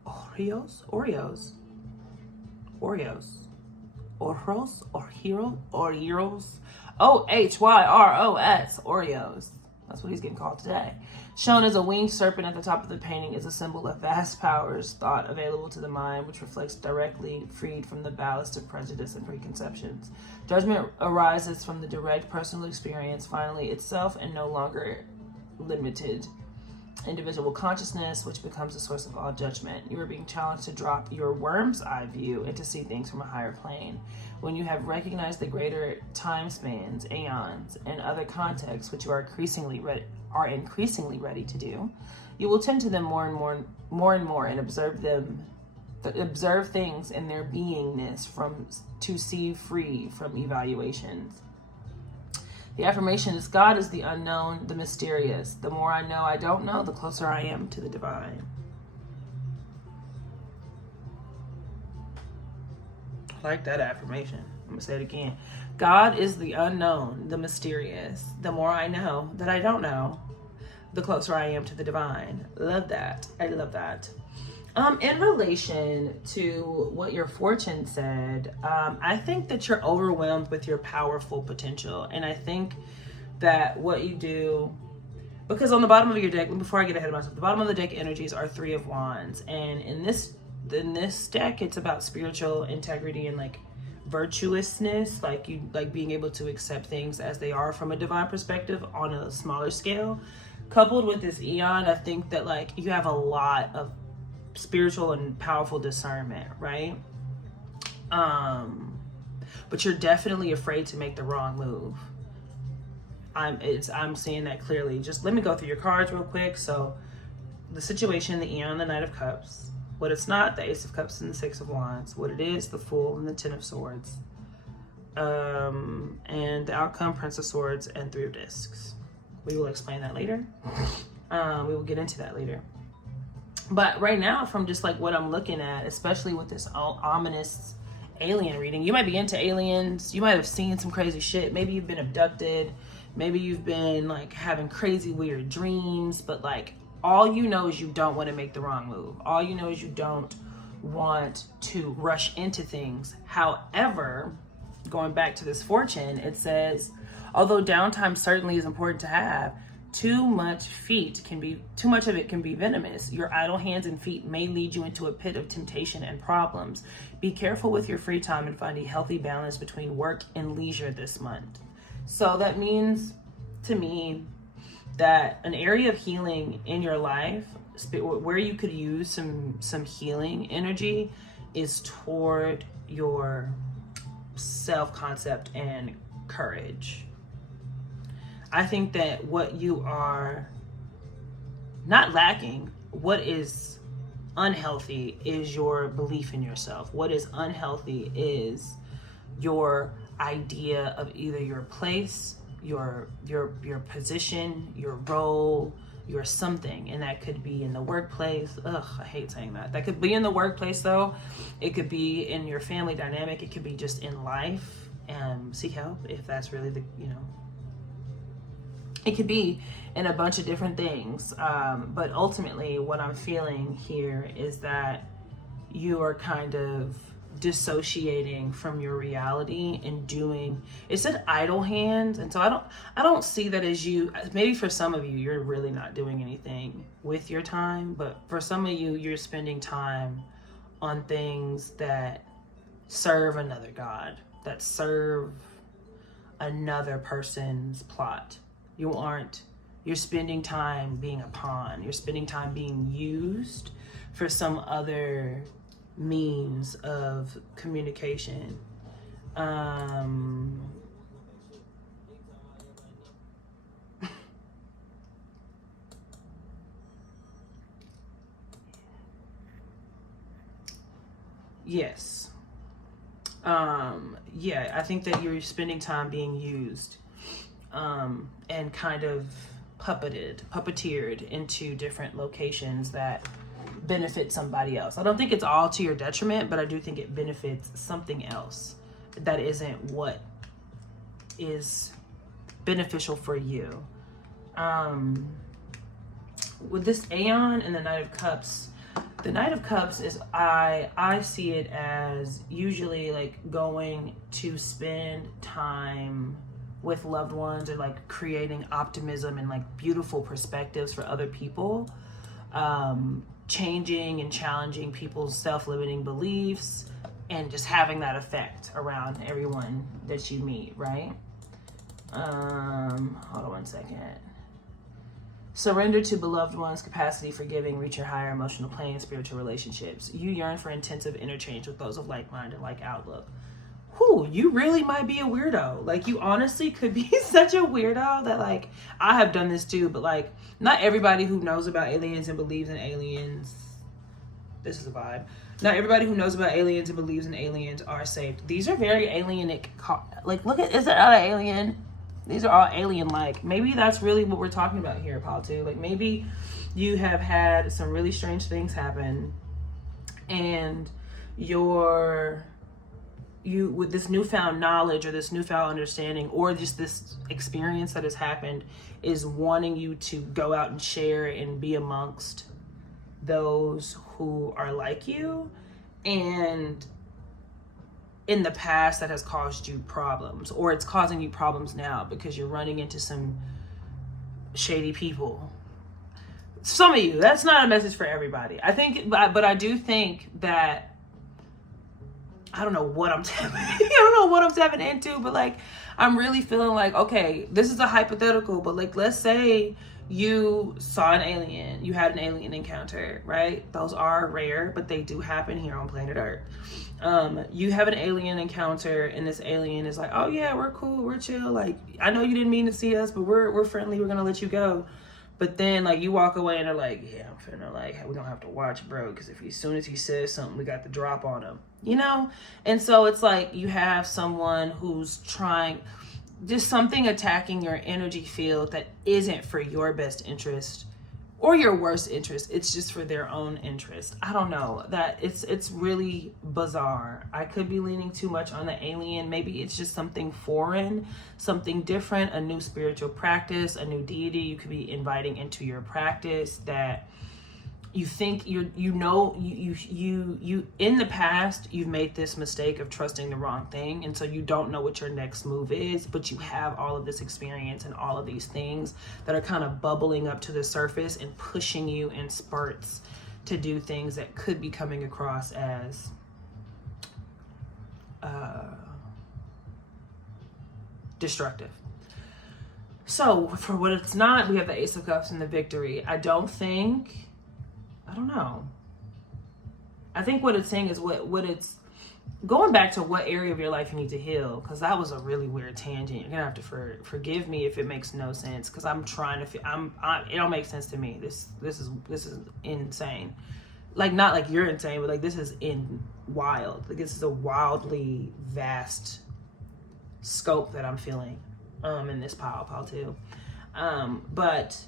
Oreos, Oreos. That's what he's getting called today. Shown as a winged serpent at the top of the painting is a symbol of vast powers, thought available to the mind, which reflects directly freed from the ballast of prejudice and preconceptions. Judgment arises from the direct personal experience, finally itself, and no longer limited individual consciousness, which becomes the source of all judgment. You are being challenged to drop your worm's eye view and to see things from a higher plane. When you have recognized the greater time spans, aeons, and other contexts, which you are increasingly ready to do, you will tend to them more and more, and observe things in their beingness to see free from evaluations. The affirmation is, God is the unknown, the mysterious. The more I know I don't know, the closer I am to the divine. I like that affirmation. I'm going to say it again. God is the unknown, the mysterious. The more I know that I don't know, the closer I am to the divine. Love that. I love that. In relation to what your fortune said, I think that you're overwhelmed with your powerful potential. And I think that what you do, because on the bottom of your deck, before I get ahead of myself, the bottom of the deck energies are 3 of Wands. And in this deck, it's about spiritual integrity and like virtuousness, like being able to accept things as they are from a divine perspective on a smaller scale. Coupled with this Aeon, I think that like you have a lot of spiritual and powerful discernment, right? But you're definitely afraid to make the wrong move. I'm seeing that clearly. Just let me go through your cards real quick. So the situation, the Aeon, the Knight of Cups. What it's not, the Ace of Cups and the 6 of Wands. What it is, the Fool and the 10 of Swords. And the outcome, Prince of Swords and 3 of Discs. We will explain that later. We will get into that later. But right now, from just like what I'm looking at, especially with this ominous alien reading, you might be into aliens. You might have seen some crazy shit. Maybe you've been abducted. Maybe you've been like having crazy weird dreams. But like all you know is you don't want to make the wrong move. All you know is you don't want to rush into things. However, going back to this fortune, it says, although downtime certainly is important to have, too much of it can be venomous. Your idle hands and feet may lead you into a pit of temptation and problems. Be careful with your free time and find a healthy balance between work and leisure this month. So that means to me that an area of healing in your life where you could use some healing energy is toward your self-concept and courage. I think that what you are not lacking, what is unhealthy is your belief in yourself. What is unhealthy is your idea of either your place, your position, your role, your something. And that could be in the workplace. Ugh, I hate saying that. That could be in the workplace though. It could be in your family dynamic. It could be just in life. Seek help if that's really the, it could be in a bunch of different things. But ultimately what I'm feeling here is that you are kind of dissociating from your reality and doing, it said idle hands, and so I don't see that as you, maybe for some of you you're really not doing anything with your time, but for some of you you're spending time on things that serve another god, that serve another person's plot. You're spending time being a pawn, you're spending time being used for some other means of communication. Yes. Yeah, I think that you're spending time being used, and kind of puppeteered into different locations that benefit somebody else. I don't think it's all to your detriment, but I do think it benefits something else that isn't what is beneficial for you. With this Aeon and the Knight of Cups, the Knight of Cups is, I see it as usually like going to spend time with loved ones, or like creating optimism and like beautiful perspectives for other people. Changing and challenging people's self-limiting beliefs, and just having that effect around everyone that you meet, right? Hold on one second. Surrender to beloved ones, capacity for giving, reach your higher emotional plane, spiritual relationships. You yearn for intensive interchange with those of like-mind and like outlook. Whew, you really might be a weirdo. Like, you honestly could be such a weirdo that, like, I have done this too, but like, not everybody who knows about aliens and believes in aliens, this is a vibe. Not everybody who knows about aliens and believes in aliens are saved. These are very alienic, like, look at, is that not an alien? These are all alien-like. Maybe that's really what we're talking about here, Paul, too. Like, maybe you have had some really strange things happen, and you with this newfound knowledge or this newfound understanding, or just this experience that has happened, is wanting you to go out and share and be amongst those who are like you. And in the past that has caused you problems, or it's causing you problems now because you're running into some shady people. Some of you, that's not a message for everybody. I think, but I do think that, I don't know what I'm tapping into, but like, I'm really feeling like, okay, this is a hypothetical, but like, let's say you saw an alien, you had an alien encounter, right? Those are rare, but they do happen here on planet Earth. You have an alien encounter, and this alien is like, oh yeah, we're cool, we're chill. Like, I know you didn't mean to see us, but we're friendly, we're gonna let you go. But then, like, you walk away and they're like, yeah, I'm finna, like, we don't have to watch bro, because as soon as he says something, we got the drop on him, you know? And so it's like you have someone who's trying, just something attacking your energy field that isn't for your best interest or your worst interest. It's just for their own interest. I don't know. That it's really bizarre. I could be leaning too much on the alien. Maybe it's just something foreign, something different, a new spiritual practice, a new deity you could be inviting into your practice that you think you in the past you've made this mistake of trusting the wrong thing, and so you don't know what your next move is, but you have all of this experience and all of these things that are kind of bubbling up to the surface and pushing you in spurts to do things that could be coming across as destructive. So for what it's not, we have the Ace of Cups and the Victory. I don't know. I think what it's saying is what it's going back to what area of your life you need to heal, because that was a really weird tangent. You're gonna have to forgive me if it makes no sense, because I'm trying to it don't make sense to me. This is insane. Like, not like you're insane, but like this is wild. Like, this is a wildly vast scope that I'm feeling in this pile too. But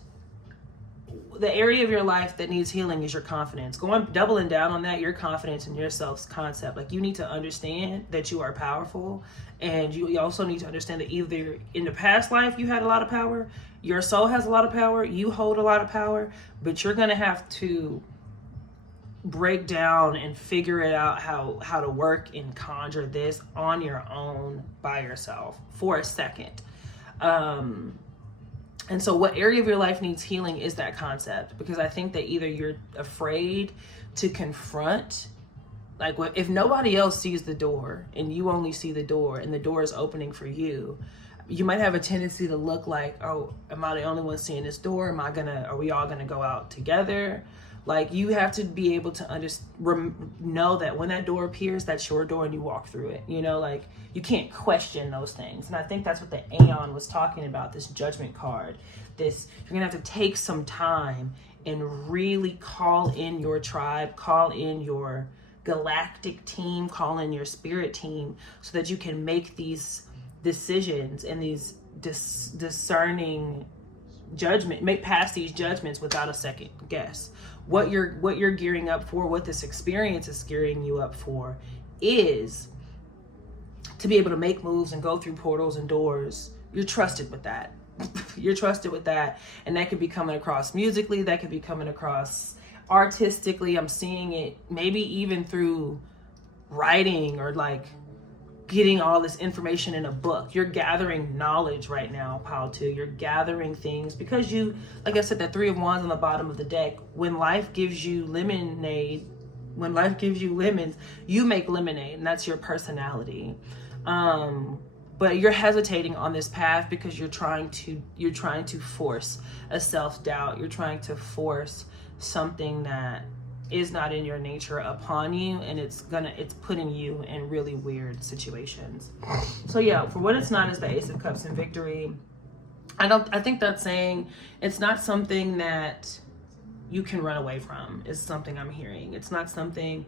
the area of your life that needs healing is your confidence. Doubling down on that, your confidence and your self-concept. Like, you need to understand that you are powerful, and you also need to understand that either in the past life you had a lot of power, your soul has a lot of power, you hold a lot of power, but you're gonna have to break down and figure it out how to work and conjure this on your own by yourself for a second. And so what area of your life needs healing is that concept, because I think that either you're afraid to confront, like, if nobody else sees the door and you only see the door and the door is opening for you, you might have a tendency to look like, oh, am I the only one seeing this door? Are we all gonna go out together? Like, you have to be able to know that when that door appears, that's your door and you walk through it. You know, like, you can't question those things. And I think that's what the Aeon was talking about, this judgment card. You're gonna have to take some time and really call in your tribe, call in your galactic team, call in your spirit team, so that you can make these decisions and these discerning pass these judgments without a second guess. What you're gearing up for, what this experience is gearing you up for, is to be able to make moves and go through portals and doors. You're trusted with that. You're trusted with that. And that could be coming across musically, that could be coming across artistically. I'm seeing it maybe even through writing, or like getting all this information in a book. You're gathering knowledge right now, pile 2. You're gathering things because you, like I said, that 3 of Wands on the bottom of the deck. When life gives you lemons, you make lemonade, and that's your personality. But you're hesitating on this path because you're trying to force a self-doubt. You're trying to force something that is not in your nature upon you, and it's putting you in really weird situations. So yeah, for what it's not is the Ace of Cups and Victory. I think that's saying it's not something that you can run away from, is something I'm hearing. It's not something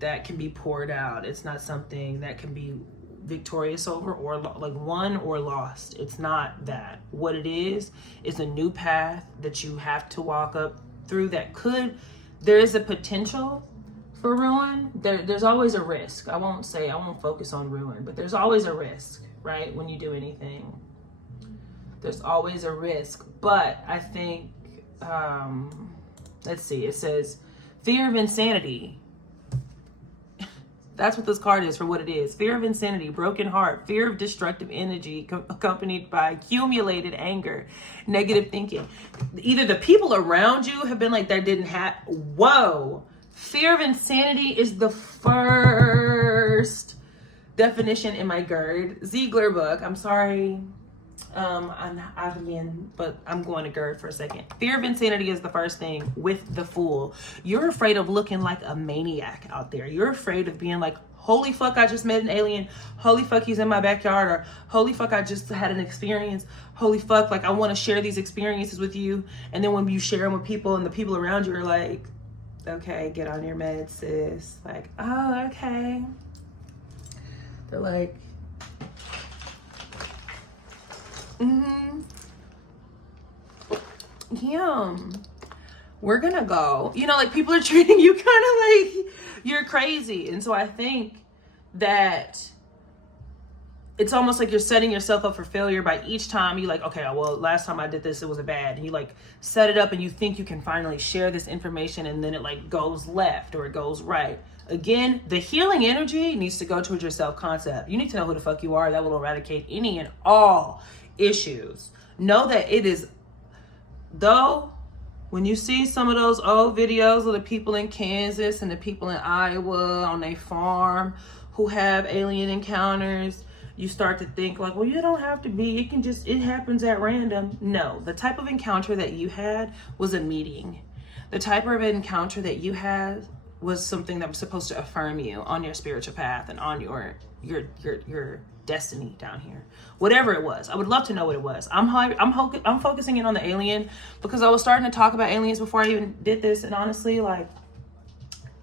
that can be poured out. It's not something that can be victorious over, or like won or lost. It's not that. What it is a new path that you have to walk up through there is a potential for ruin. There's always a risk. I won't focus on ruin, but there's always a risk, right? When you do anything, there's always a risk. But I think, let's see, it says fear of insanity. That's what this card is, for what it is. Fear of insanity, broken heart, fear of destructive energy, accompanied by accumulated anger, negative thinking. Either the people around you have been like, that didn't happen. Whoa. Fear of insanity is the first definition in my GERD Ziegler book. I'm sorry. I'm out again, but I'm going to GERD for a second. Fear of insanity is the first thing with the Fool. You're afraid of looking like a maniac out there. You're afraid of being like, holy fuck, I just met an alien. Holy fuck, he's in my backyard. Or holy fuck, I just had an experience. Holy fuck, like, I want to share these experiences with you. And then when you share them with people and the people around you are like, okay, get on your meds, sis. Like, oh, okay. They're like, yeah, we're gonna go. You know, like, people are treating you kind of like you're crazy. And so I think that it's almost like you're setting yourself up for failure by each time you like, okay, well, last time I did this, it was bad. And you like set it up and you think you can finally share this information, and then it like goes left or it goes right. Again, the healing energy needs to go towards your self-concept. You need to know who the fuck you are. That will eradicate any and all issues. Know that it is, though, when you see some of those old videos of the people in Kansas and the people in Iowa on their farm who have alien encounters, you start to think like, well, you don't have to be, it happens at random. No, the type of encounter that you had was a meeting. The type of encounter that you had was something that was supposed to affirm you on your spiritual path and on your destiny down here. Whatever it was, I would love to know what it was. I'm focusing in on the alien because I was starting to talk about aliens before I even did this, and honestly, like,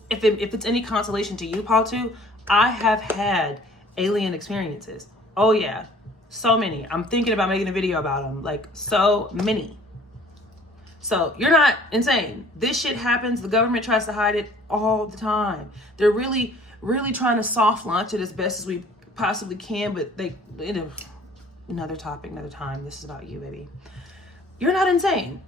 if it's any consolation to you, Paul, too, I have had alien experiences. Oh yeah, So many. I'm thinking about making a video about them. Like, so many. So you're not insane. This shit happens. The government tries to hide it all the time. They're really, really trying to soft launch it as best as we possibly can, but they, you know, another topic, another time. This is about you, baby. You're not insane.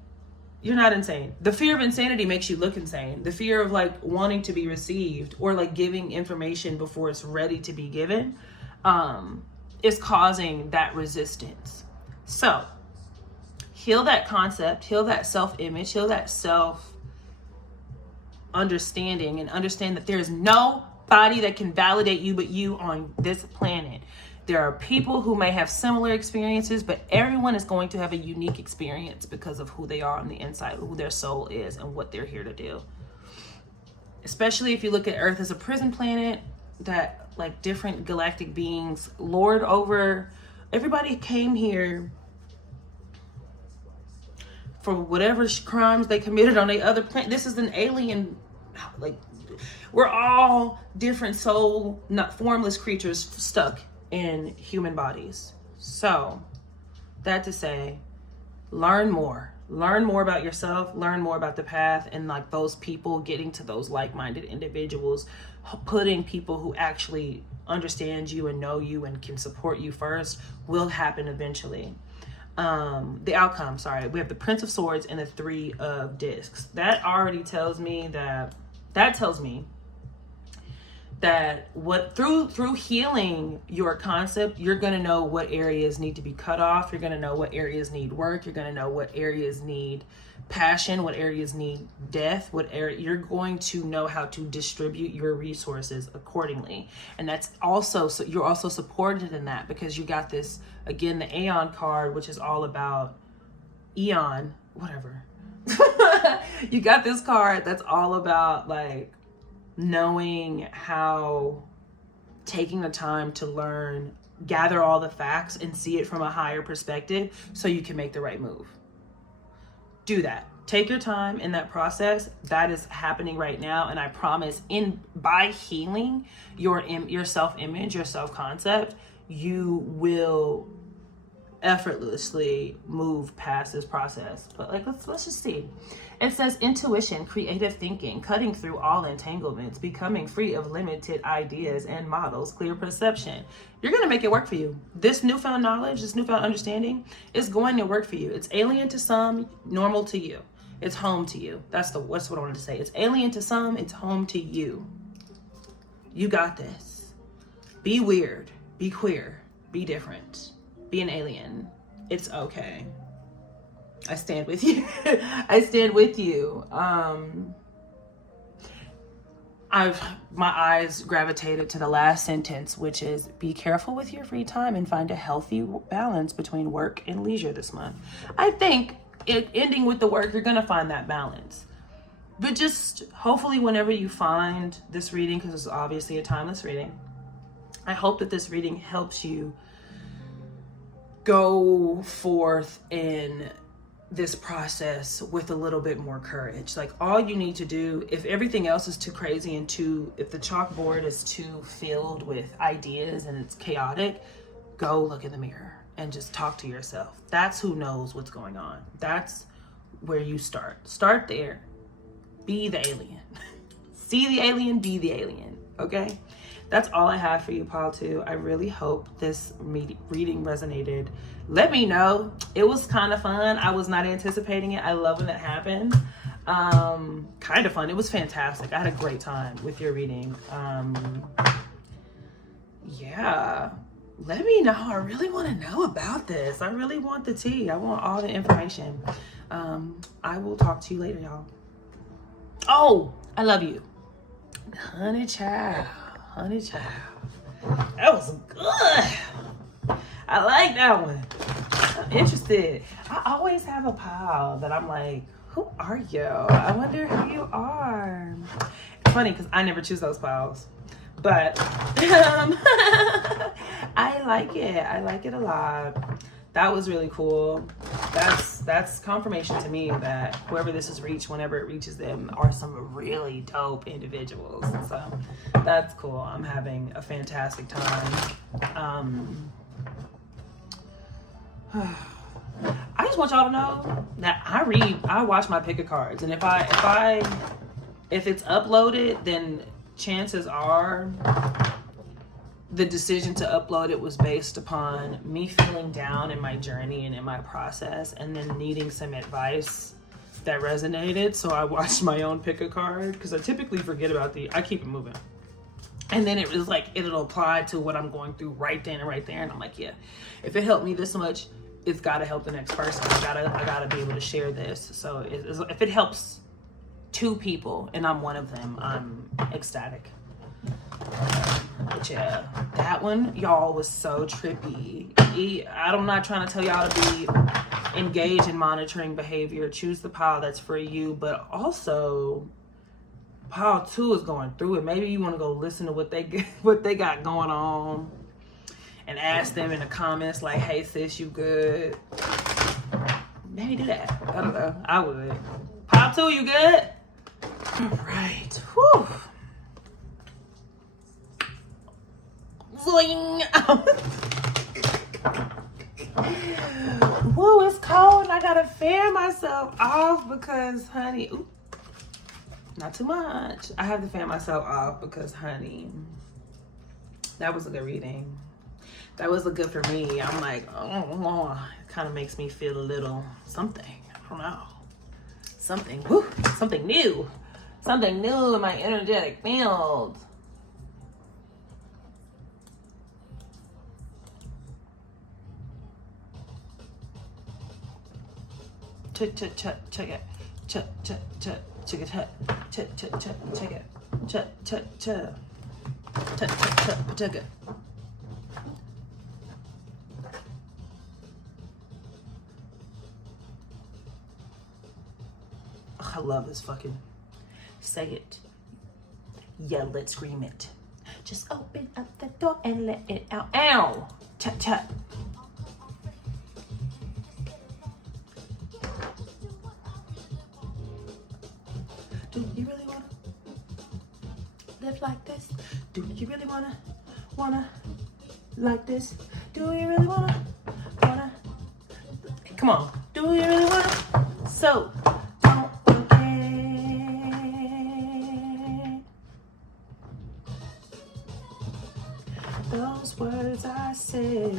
You're not insane. The fear of insanity makes you look insane. The fear of like wanting to be received or like giving information before it's ready to be given is causing that resistance. So heal that concept, heal that self-image, heal that self-understanding, and understand that there is nobody that can validate you but you on this planet. There are people who may have similar experiences, but everyone is going to have a unique experience because of who they are on the inside, who their soul is, and what they're here to do. Especially if you look at Earth as a prison planet that like different galactic beings lord over. Everybody came here for whatever crimes they committed on the other planet. This is an alien, like, we're all different soul, not formless creatures stuck in human bodies. So that to say, learn more about yourself, learn more about the path, and like those people, getting to those like-minded individuals, putting people who actually understand you and know you and can support you first will happen eventually. The outcome, sorry, we have the Prince of Swords and the Three of Discs. That already tells me that what through healing your concept, you're going to know what areas need to be cut off. You're going to know what areas need work. You're going to know what areas need passion, what areas need death, what area you're going to know how to distribute your resources accordingly. And that's also, so you're also supported in that because you got this, again, the Aeon card, which is all about Eon, whatever. You got this card that's all about like knowing how, taking the time to learn, gather all the facts and see it from a higher perspective so you can make the right move. Do that. Take your time in that process. That is happening right now, and I promise, by healing your self-image, your self-concept, you will effortlessly move past this process. But like, let's just see. It says intuition, creative thinking, cutting through all entanglements, becoming free of limited ideas and models, clear perception. You're going to make it work for you. This newfound knowledge, this newfound understanding is going to work for you. It's alien to some, normal to you. It's home to you. That's what I wanted to say. It's alien to some, it's home to you. You got this. Be weird, be queer, be different, be an alien. It's okay. I stand with you. I stand with you. My eyes gravitated to the last sentence, which is be careful with your free time and find a healthy balance between work and leisure this month. I think ending with the work, you're going to find that balance. But just hopefully whenever you find this reading, because it's obviously a timeless reading, I hope that this reading helps you go forth in this process with a little bit more courage. Like, all you need to do, if everything else is too crazy and if the chalkboard is too filled with ideas and it's chaotic, go look in the mirror and just talk to yourself. That's who knows what's going on. That's where you start. Start there. Be the alien. See the alien, be the alien. Okay? That's all I have for you, Pile 2. I really hope this reading resonated. Let me know. It was kind of fun. I was not anticipating it. I love when that happens. Kind of fun. It was fantastic. I had a great time with your reading. Yeah. Let me know. I really want to know about this. I really want the tea. I want all the information. I will talk to you later, y'all. Oh, I love you. Honey child. Honey child. That was good. I like that one. I'm interested. I always have a pile that I'm like, who are you? I wonder who you are. It's funny because I never choose those piles. But I like it. I like it a lot. That was really cool. That's confirmation to me that whoever this has reached, whenever it reaches them, are some really dope individuals. So that's cool. I'm having a fantastic time. I just want y'all to know that I watch my pick of cards, and if it's uploaded, then chances are the decision to upload it was based upon me feeling down in my journey and in my process, and then needing some advice that resonated. So I watched my own pick a card, because I typically forget about I keep it moving. And then it was like, it'll apply to what I'm going through right then and right there. And I'm like, yeah, if it helped me this much, it's got to help the next person. I gotta be able to share this. So if it helps 2 people and I'm one of them, I'm ecstatic. But yeah, that one, y'all, was so trippy. I'm not trying to tell y'all to be engaged in monitoring behavior. Choose the pile that's for you, but also pile 2 is going through it. Maybe you want to go listen to what they got going on, and ask them in the comments like, "Hey sis, you good?" Maybe do that. I don't know. I would. Pile 2, you good? All right. Whew. Zoing. Woo, it's cold and I gotta fan myself off because, honey, ooh, not too much. I have to fan myself off because, honey, that was a good reading. That was a good for me. I'm like, oh, it kind of makes me feel a little something. I don't know. Something, woo, something new. Something new in my energetic field. Check it. Check it. Check it. Check it. Check it. I love this fucking. Say it. Yell it. Scream it. Just open up the door and let it out. Ow! Chat. Do you really wanna live like this? Do you really wanna like this? Do you really wanna? Come on. Do you really wanna? So don't forget those words I said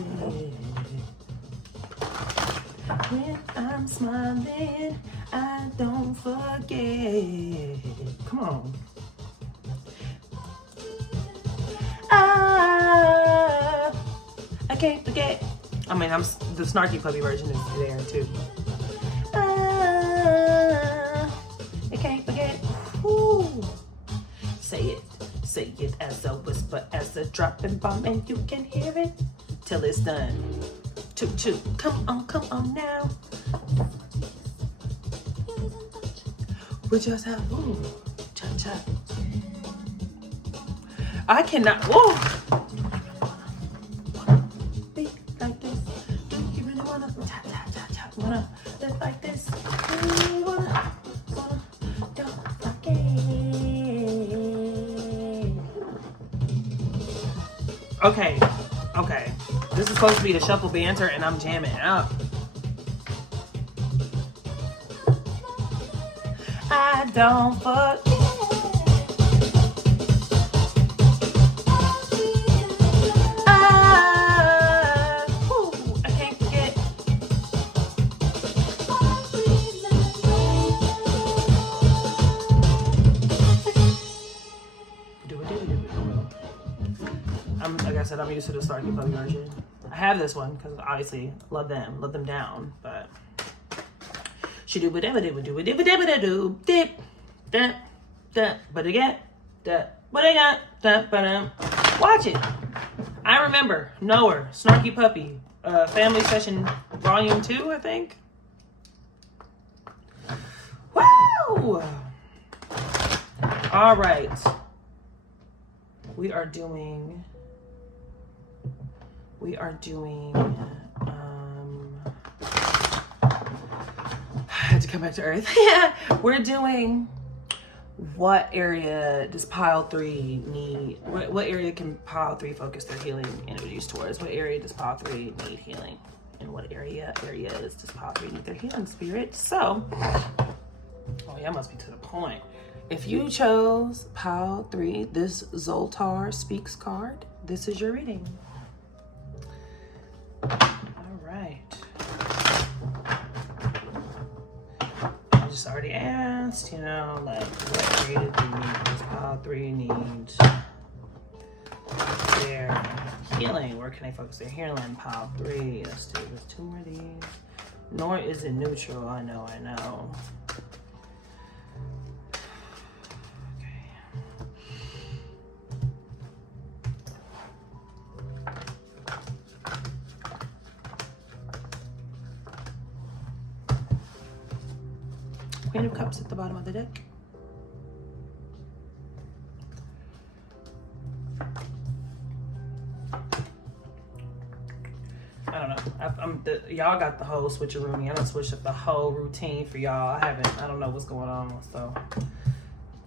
when I'm smiling. I don't forget. Come on. I can't forget. I mean, the snarky puppy version is there too. I can't forget. Woo. Say it as a whisper, as a dropping bomb, and you can hear it till it's done. Choo. Come on now. We just have, cha. I cannot, be like this. Do you really wanna, cha, wanna live like this? Do you wanna, don't forget. Okay. This is supposed to be the shuffle banter, and I'm jamming out. I don't forget. I can't forget. Like I said, I'm used to the Starkey Puppy version. I have this one because obviously love them down, but. She do whatever they would do, dip, but again, watch it. I remember, know her, Snarky Puppy, Family Session Volume 2, I think. Woo! All right, we are doing. I had to come back to earth. Yeah, we're doing what area does pile 3 need? What area can pile 3 focus their healing energies towards? What area does pile 3 need healing in what areas does pile 3 need their healing spirit? So, oh yeah, must be to the point. If you chose pile 3, this Zoltar Speaks card, this is your reading. All right. I just already asked, you know, like what creative need does pile 3 need? Their healing. Where can they focus their healing? Pile 3. Let's do this. 2 more of these. Nor is it neutral. I know. Queen of Cups at the bottom of the deck. I don't know. Y'all got the whole switcheroonie. I done switched up the whole routine for y'all. I don't know what's going on. So,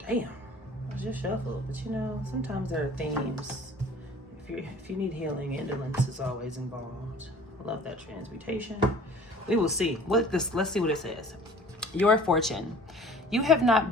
damn. I just shuffled. But you know, sometimes there are themes. If you need healing, indolence is always involved. I love that transmutation. We will see. Let's see what it says. Your fortune. You have not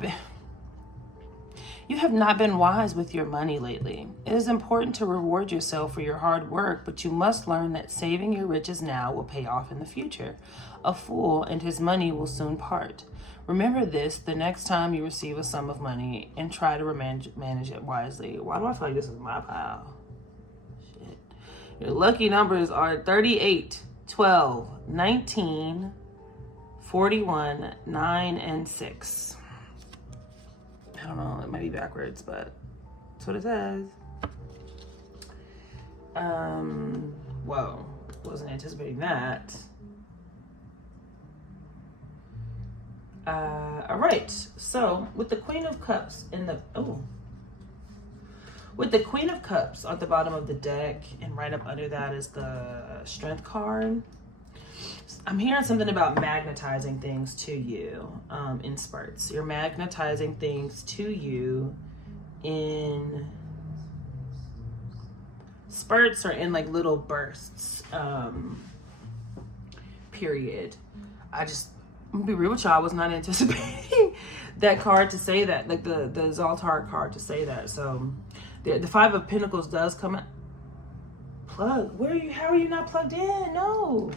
been wise with your money lately. It is important to reward yourself for your hard work, but you must learn that saving your riches now will pay off in the future. A fool and his money will soon part. Remember this the next time you receive a sum of money and try to manage it wisely. Why do I feel like this is my pile? Shit. Your lucky numbers are 38, 12, 19, 41, 9, and 6. I don't know, it might be backwards, but that's what it says. Whoa, wasn't anticipating that. All right, so with the Queen of Cups with the Queen of Cups at the bottom of the deck, and right up under that is the Strength card. I'm hearing something about magnetizing things to you in spurts. You're magnetizing things to you in spurts or in like little bursts. Period. I'm gonna be real with y'all, I was not anticipating that card to say that, like the Zoltar card to say that. So the 5 of Pentacles does come out. Plug. How are you not plugged in? No.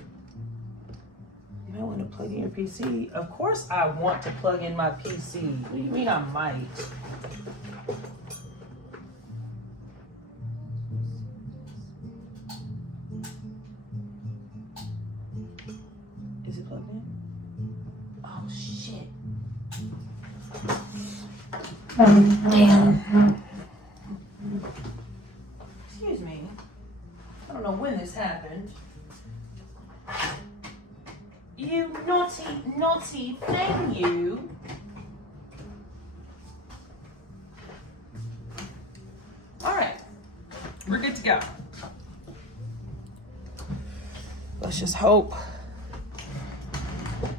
You might want to plug in your PC. Of course I want to plug in my PC. What do you mean I might? Is it plugged in? Oh shit. Damn. Excuse me. I don't know when this happened. You naughty thing, you. All right, we're good to go. Let's just hope.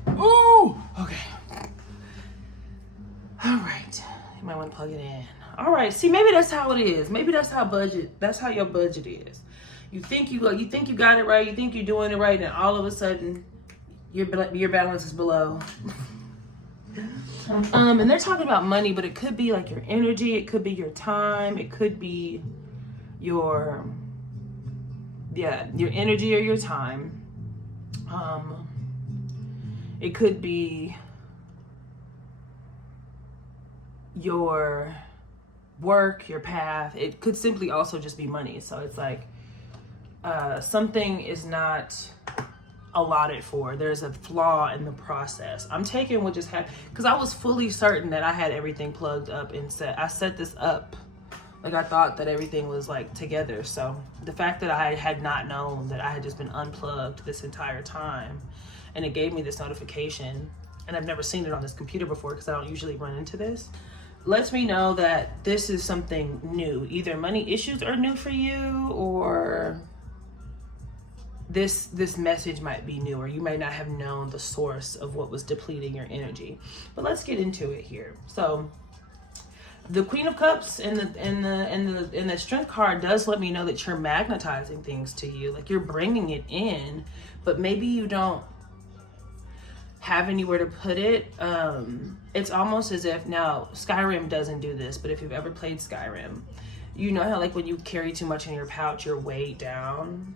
Ooh, okay. All right, you might want to plug it in. All right, see, maybe that's how it is. Maybe that's how your budget is. You think you got it right, you think you're doing it right, and all of a sudden, your balance is below. And they're talking about money, but it could be like your energy, it could be your time, it could be your energy or your time. It could be your work, your path. It could simply also just be money. So it's like something is not allotted for. There's a flaw in the process. I'm taking what just happened because I was fully certain that I had everything plugged up and set. I set this up like I thought that everything was like together. So the fact that I had not known that I had just been unplugged this entire time, and it gave me this notification, and I've never seen it on this computer before because I don't usually run into this, lets me know that this is something new. Either money issues are new for you, or this message might be new, or you may not have known the source of what was depleting your energy. But let's get into it here. So The Queen of Cups and the Strength card does let me know that you're magnetizing things to you, like you're bringing it in, but maybe you don't have anywhere to put it. It's almost as if, now Skyrim doesn't do this, but if you've ever played Skyrim, you know how like when you carry too much in your pouch, you're weighed down.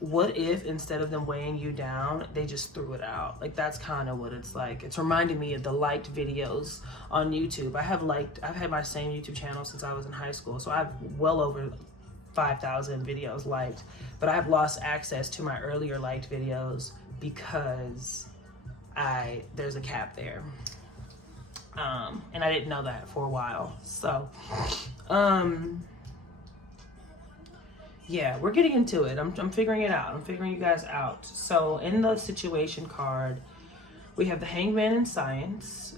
What if instead of them weighing you down, they just threw it out? Like that's kind of what it's like. It's reminding me of the liked videos on YouTube. I've had my same YouTube channel since I was in high school, so I have well over 5,000 videos liked, but I've lost access to my earlier liked videos because there's a cap there. And I didn't know that for a while. So, yeah, we're getting into it. I'm figuring it out. I'm figuring you guys out. So in the situation card, we have the Hangman in Science.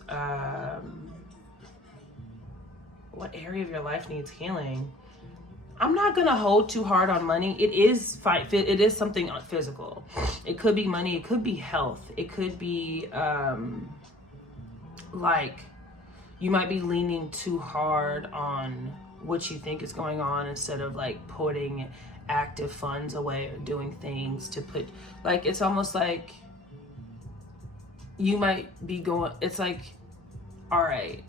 What area of your life needs healing? I'm not gonna hold too hard on money. It is something physical. It could be money. It could be health. It could be like you might be leaning too hard on what you think is going on instead of like putting active funds away or doing things to put, like, it's almost like you might be going, it's like, all right,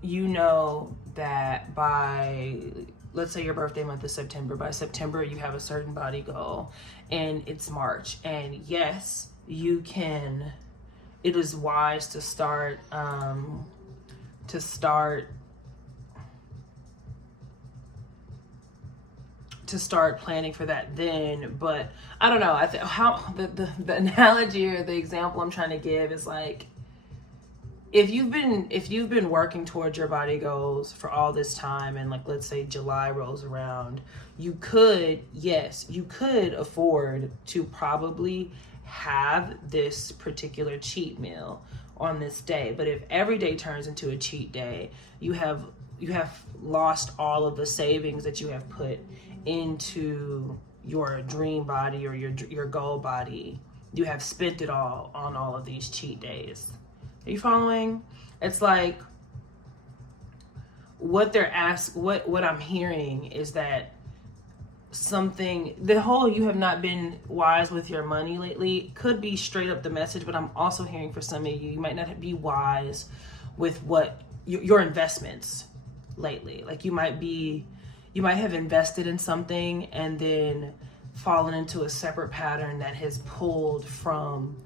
you know that by, let's say your birthday month is September, by September you have a certain body goal and it's March, and yes, you can, it is wise to start planning for that then. But I don't know, I think how the analogy or the example I'm trying to give is like, if you've been working towards your body goals for all this time, and like let's say July rolls around, you could afford to probably have this particular cheat meal on this day. But if every day turns into a cheat day, you have lost all of the savings that you have put into your dream body or your goal body. You have spent it all on all of these cheat days. Are you following? It's like what I'm hearing is that the whole you have not been wise with your money lately could be straight up the message, but I'm also hearing for some of you might not be wise with what your investments lately. Like you might have invested in something and then fallen into a separate pattern that has pulled from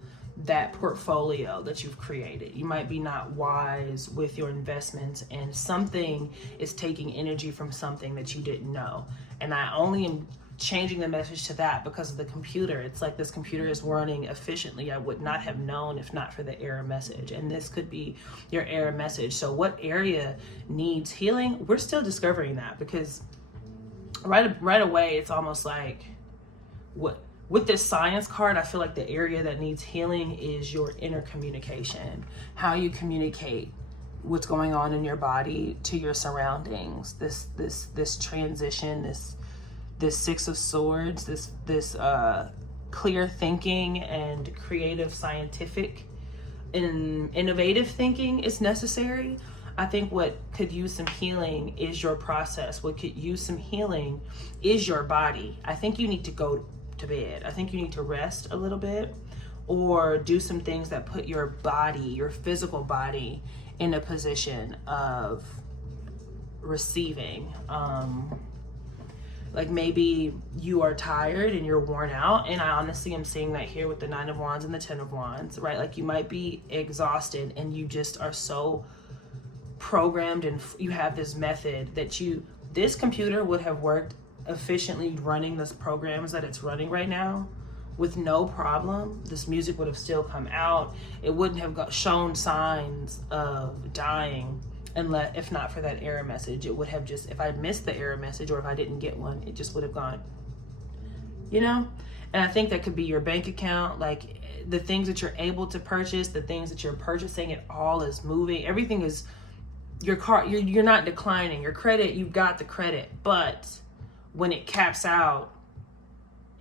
that portfolio that you've created. You might be not wise with your investments, and something is taking energy from something that you didn't know. And I only am changing the message to that because of the computer. It's like this computer is running efficiently. I would not have known if not for the error message. And this could be your error message. So what area needs healing? We're still discovering that, because right away, it's almost like with this Science card, I feel like the area that needs healing is your inner communication, how you communicate what's going on in your body to your surroundings. This transition, this Six of Swords, this clear thinking and creative, scientific, and innovative thinking is necessary. I think what could use some healing is your process. What could use some healing is your body. I think you need to go to bed. I think you need to rest a little bit, or do some things that put your body, your physical body, in a position of receiving. Like maybe you are tired and you're worn out, and I honestly am seeing that here with the Nine of Wands and the Ten of Wands, right? Like you might be exhausted and you just are so programmed, and you have this method that this computer would have worked efficiently running those programs that it's running right now with no problem. This music would have still come out. It wouldn't have shown signs of dying if not for that error message. It would have just, if I missed the error message or if I didn't get one, it just would have gone, And I think that could be your bank account, like the things that you're able to purchase, the things that you're purchasing, it all is moving. Everything is your car. You're not declining your credit. You've got the credit, but when it caps out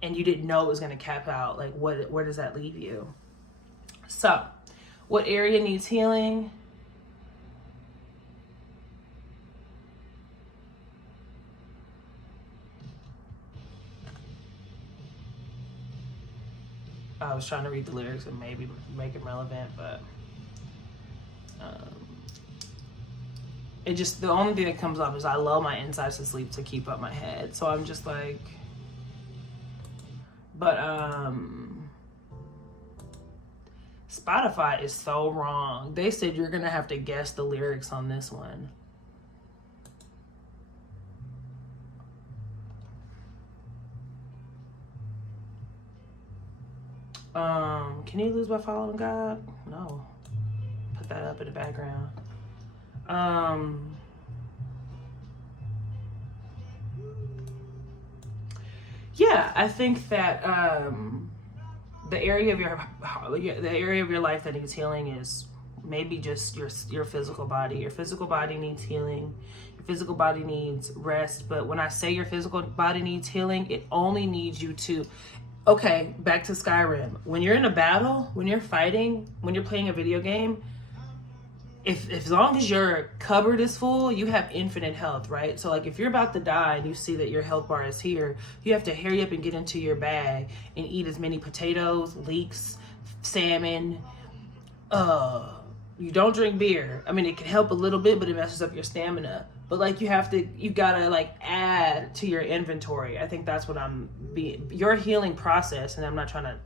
and you didn't know it was going to cap out, like where does that leave you? So what area needs healing? I was trying to read the lyrics and maybe make it relevant, but it just, the only thing that comes up is I lull my insides to sleep to keep up my head. So I'm just like, but Spotify is so wrong. They said you're gonna have to guess the lyrics on this one. Can you lose by following God? No. Put that up in the background. Yeah, I think that the area of your life that needs healing is maybe just your physical body. Your physical body needs healing. Your physical body needs rest. But when I say your physical body needs healing, it only needs you to, okay, back to Skyrim. When you're in a battle, when you're fighting, when you're playing a video game, if as long as your cupboard is full, you have infinite health, right? So like if you're about to die and you see that your health bar is here, you have to hurry up and get into your bag and eat as many potatoes, leeks, salmon. You don't drink beer. I mean, it can help a little bit, but it messes up your stamina. But like you gotta like add to your inventory. I think that's what your healing process, and I'm not trying to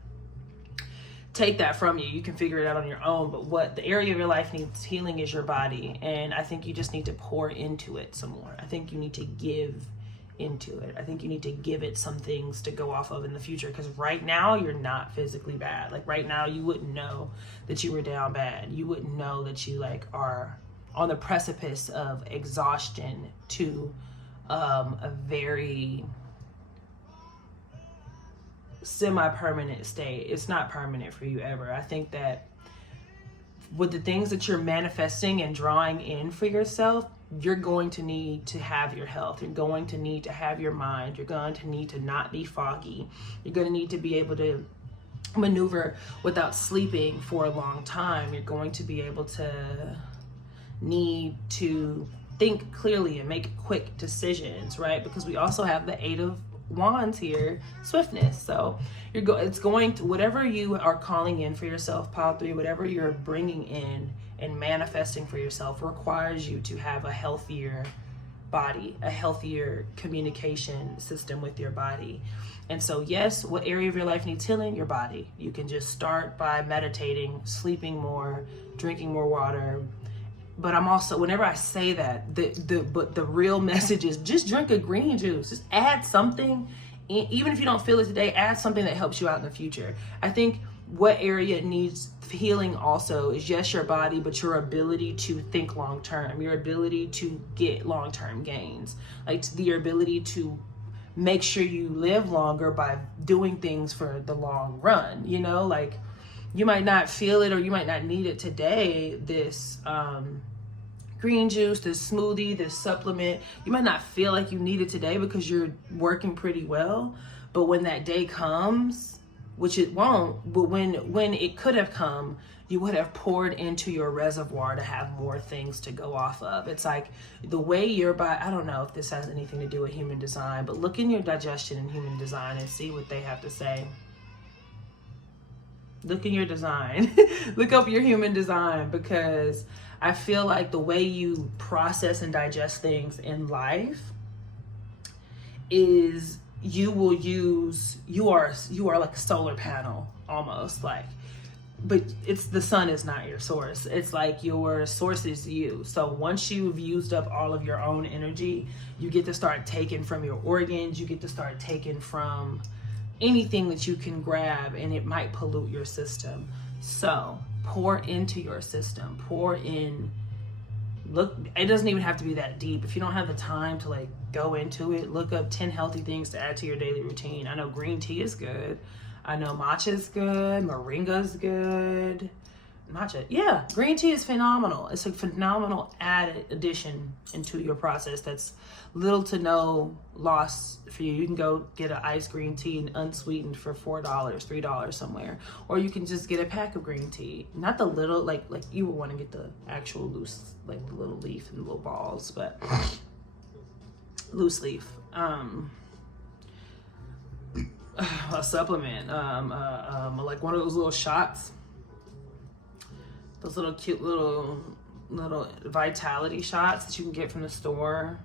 take that from you. You can figure it out on your own, but what the area of your life needs healing is your body. And I think you just need to pour into it some more. I think you need to give into it. I think you need to give it some things to go off of in the future, because right now you're not physically bad. Like right now you wouldn't know that you were down bad. You wouldn't know that you like are on the precipice of exhaustion to a very semi-permanent state. It's not permanent for you ever. I think that with the things that you're manifesting and drawing in for yourself, you're going to need to have your health. You're going to need to have your mind. You're going to need to not be foggy. You're going to need to be able to maneuver without sleeping for a long time. You're going to be able to need to think clearly and make quick decisions, right? Because we also have the 8 of Wands here, swiftness. So it's going to, whatever you are calling in for yourself, pile 3, whatever you're bringing in and manifesting for yourself requires you to have a healthier body, a healthier communication system with your body. And so yes, what area of your life needs healing? Your body. You can just start by meditating, sleeping more, drinking more water. But I'm also, whenever I say that, but the real message is just drink a green juice. Just add something, even if you don't feel it today, add something that helps you out in the future. I think what area needs healing also is, yes, your body, but your ability to think long term, your ability to get long term gains, like your ability to make sure you live longer by doing things for the long run. You know, like you might not feel it or you might not need it today, this green juice, this smoothie, this supplement. You might not feel like you need it today because you're working pretty well. But when that day comes, which it won't, but when it could have come, you would have poured into your reservoir to have more things to go off of. It's like the way your body, I don't know if this has anything to do with human design, but look in your digestion and human design and see what they have to say. Look in your design. Look up your human design, because I feel like the way you process and digest things in life is you are like a solar panel almost, like, but it's the sun is not your source. It's like your source is you. So once you've used up all of your own energy, you get to start taking from your organs, you get to start taking from anything that you can grab, and it might pollute your system. So pour into your system, pour in. Look, it doesn't even have to be that deep. If you don't have the time to like go into it, look up 10 healthy things to add to your daily routine. I know green tea is good. I know matcha is good. Moringa is good. Matcha, yeah, green tea is phenomenal. It's a phenomenal added addition into your process that's little to no loss for you. You can go get an iced green tea and unsweetened for $4, $3 somewhere, or you can just get a pack of green tea. Not the little, like you would want to get the actual loose, like the little leaf and the little balls, but loose leaf. a supplement, like one of those little shots, those little cute little vitality shots that you can get from the store.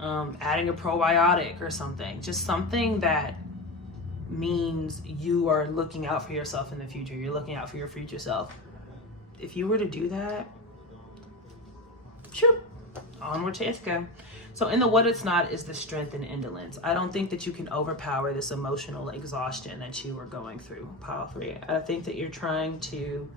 Adding a probiotic or something, just something that means you are looking out for yourself in the future. You're looking out for your future self. If you were to do that, sure, onward to Ithaca. So in the what it's not is the strength and indolence. I don't think that you can overpower this emotional exhaustion that you are going through, pile 3. I think that you're trying to,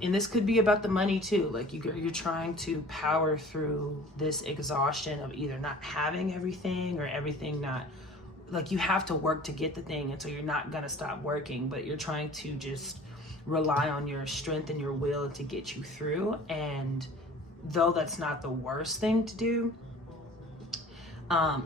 and this could be about the money too, like you're trying to power through this exhaustion of either not having everything or everything not, like you have to work to get the thing, and so you're not gonna stop working, but you're trying to just rely on your strength and your will to get you through. And though that's not the worst thing to do,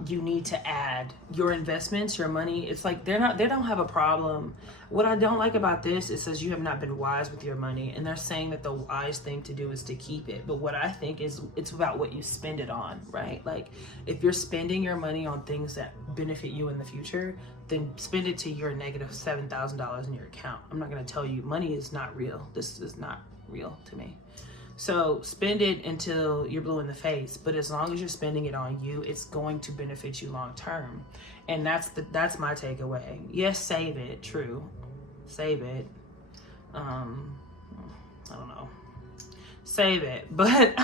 you need to add your investments, your money. It's like they don't have a problem. What I don't like about this, it says you have not been wise with your money, and they're saying that the wise thing to do is to keep it. But what I think is it's about what you spend it on, right? Like if you're spending your money on things that benefit you in the future, then spend it to your negative $7,000 in your account. I'm not going to tell you, money is not real. This is not real to me. So spend it until you're blue in the face, but as long as you're spending it on you, it's going to benefit you long term. And that's my takeaway. Yes, save it, true. Save it. I don't know. Save it, but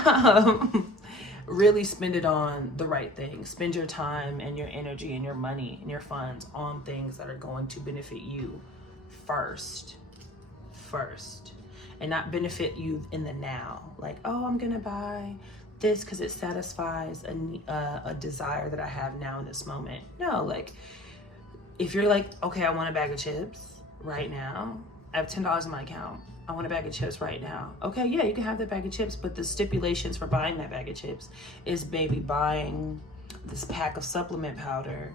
really spend it on the right things. Spend your time and your energy and your money and your funds on things that are going to benefit you first. And not benefit you in the now. Like, oh, I'm gonna buy this because it satisfies a desire that I have now in this moment. No, like, if you're like, okay, I want a bag of chips right now. I have $10 in my account. I want a bag of chips right now. Okay, yeah, you can have that bag of chips, but the stipulations for buying that bag of chips is maybe buying this pack of supplement powder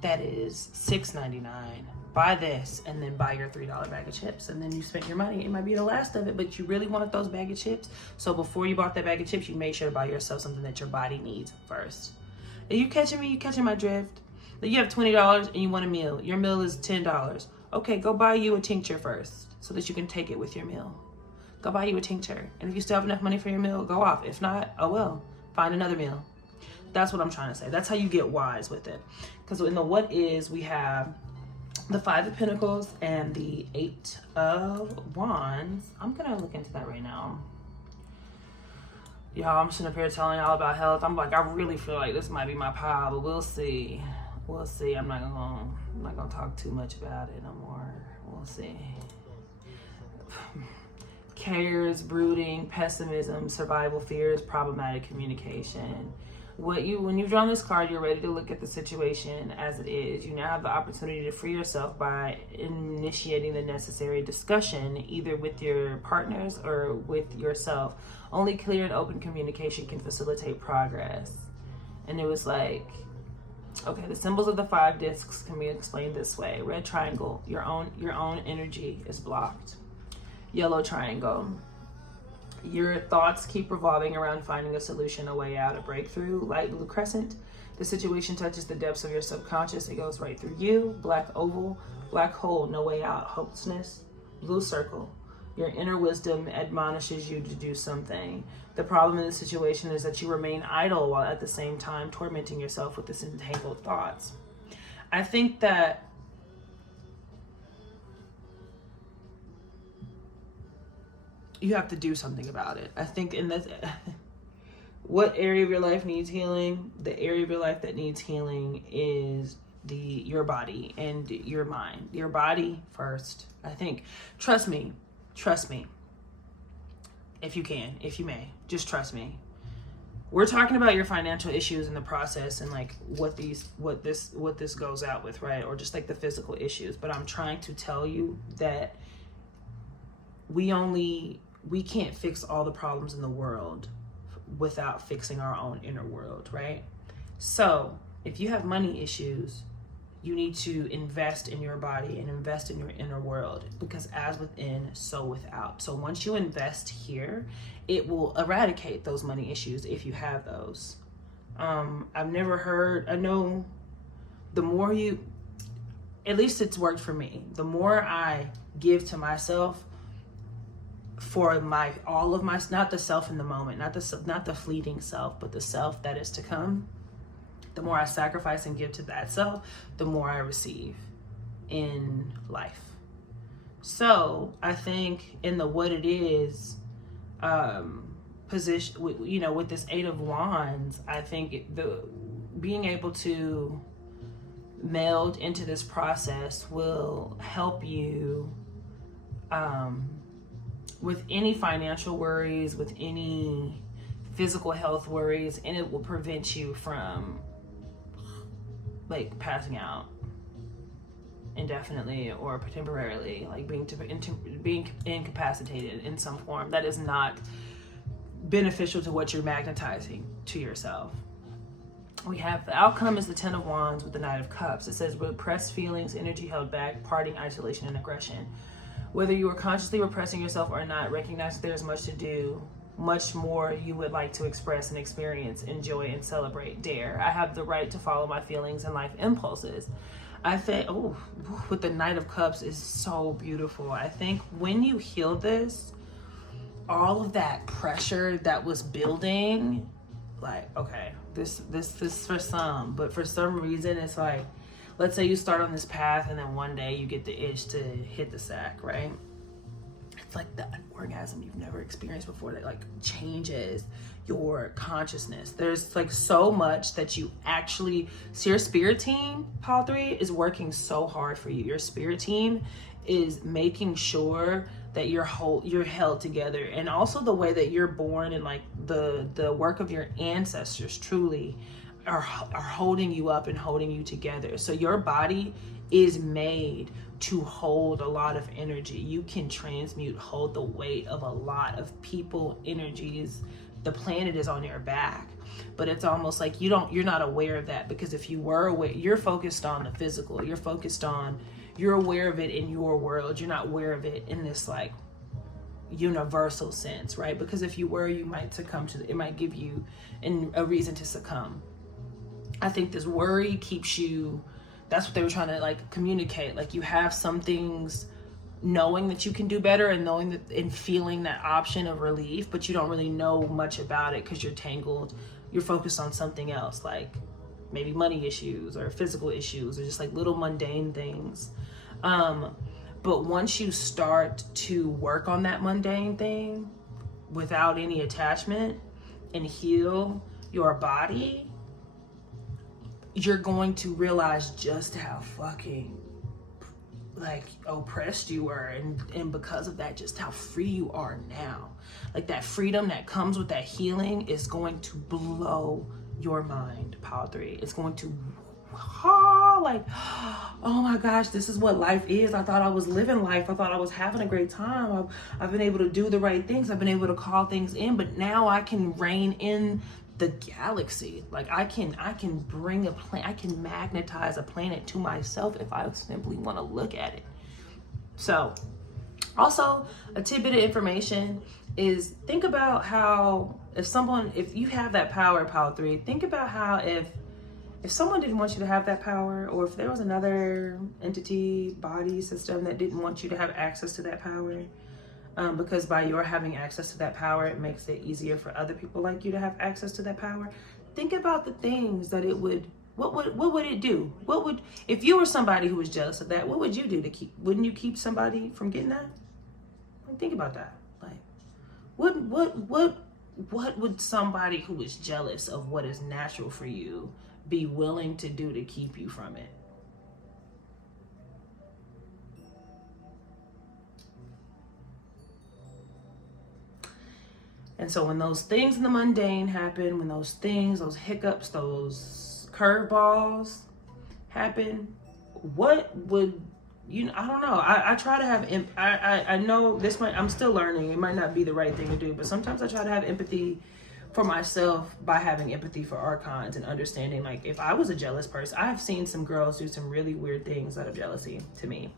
that is $6.99. Buy this and then buy your $3 bag of chips, and then you spent your money. It might be the last of it, but you really wanted those bag of chips. So before you bought that bag of chips, you made sure to buy yourself something that your body needs first. Are you catching me? You catching my drift? You have $20 and you want a meal. Your meal is $10. Okay, go buy you a tincture first so that you can take it with your meal. Go buy you a tincture. And if you still have enough money for your meal, go off. If not, oh well, find another meal. That's what I'm trying to say. That's how you get wise with it. Because in the what is, we have the 5 of Pentacles and the 8 of Wands. I'm gonna look into that right now. Y'all, I'm sitting up here telling y'all about health. I'm like, I really feel like this might be my pile, but we'll see. We'll see. I'm not gonna talk too much about it no more. We'll see. Cares, brooding, pessimism, survival fears, problematic communication. When you've drawn this card, you're ready to look at the situation as it is. You now have the opportunity to free yourself by initiating the necessary discussion, either with your partners or with yourself. Only clear and open communication can facilitate progress. And it was like, okay, the symbols of the 5 discs can be explained this way. Red triangle, your own energy is blocked. Yellow triangle, your thoughts keep revolving around finding a solution, a way out, a breakthrough. Light blue crescent, the situation touches the depths of your subconscious. It goes right through you. Black oval, black hole, no way out, hopelessness. Blue circle, your inner wisdom admonishes you to do something. The problem in this situation is that you remain idle while at the same time tormenting yourself with this entangled thoughts. I think that you have to do something about it. I think in this, what area of your life needs healing? The area of your life that needs healing is your body and your mind. Your body first, I think. Trust me. If you can, if you may, just trust me. We're talking about your financial issues in the process and like what this goes out with, right? Or just like the physical issues. But I'm trying to tell you that we can't fix all the problems in the world without fixing our own inner world, right? So if you have money issues, you need to invest in your body and invest in your inner world, because as within, so without. So once you invest here, it will eradicate those money issues if you have those. I know the more you, at least it's worked for me. The more I give to myself for all of my, not the self in the moment, not the fleeting self, but the self that is to come, the more I sacrifice and give to that self, the more I receive in life. So I think in the what it is position, you know, with this 8 of Wands, I think being able to meld into this process will help you with any financial worries, with any physical health worries, and it will prevent you from like passing out indefinitely or temporarily, like being incapacitated in some form that is not beneficial to what you're magnetizing to yourself. We have the outcome is the 10 of Wands with the Knight of Cups. It says repressed feelings, energy held back, parting, isolation, and aggression. Whether you are consciously repressing yourself or not, recognize that there's much to do, much more you would like to express and experience, enjoy, and celebrate. Dare. I have the right to follow my feelings and life impulses. I think, with the Knight of Cups is so beautiful. I think when you heal this, all of that pressure that was building, like, okay, this for some, but for some reason it's like, let's say you start on this path and then one day you get the itch to hit the sack, right? It's like the orgasm you've never experienced before that like changes your consciousness. There's like so much that you actually, so your spirit team, Pile 3, is working so hard for you. Your spirit team is making sure that you're held together, and also the way that you're born and like the work of your ancestors truly are holding you up and holding you together. So your body is made to hold a lot of energy. You can hold the weight of a lot of people energies. The planet is on your back, but it's almost like you're not aware of that, because if you were aware, you're focused on the physical, you're aware of it in your world. You're not aware of it in this like universal sense, right? Because if you were, you might succumb to it might give you a reason to succumb. I think this worry keeps you, that's what they were trying to like communicate. Like you have some things, knowing that you can do better and knowing that and feeling that option of relief, but you don't really know much about it because you're tangled. You're focused on something else, like maybe money issues or physical issues or just like little mundane things. But once you start to work on that mundane thing without any attachment and heal your body, you're going to realize just how fucking like oppressed you were, and because of that, just how free you are now. Like that freedom that comes with that healing is going to blow your mind, Pile 3. It's going to like, oh my gosh, this is what life is. I thought I was living life. I thought I was having a great time. I've been able to do the right things. I've been able to call things in, but now I can reign in the galaxy. Like I can bring I can magnetize a planet to myself if I simply want to look at it. So also a tidbit of information is, think about how if you have that power, Pile 3, think about how if someone didn't want you to have that power, or if there was another entity, body, system that didn't want you to have access to that power, because by your having access to that power, it makes it easier for other people like you to have access to that power. Think about the things that it would, what would it do? If you were somebody who was jealous of that, what would you do wouldn't you keep somebody from getting that? Like, think about that. Like, what would somebody who is jealous of what is natural for you be willing to do to keep you from it? And so when those things in the mundane happen, when those things, those hiccups, those curveballs happen, what would, I don't know. I try to have, I know this I'm still learning. It might not be the right thing to do, but sometimes I try to have empathy for myself by having empathy for archons and understanding, like, if I was a jealous person, I have seen some girls do some really weird things out of jealousy to me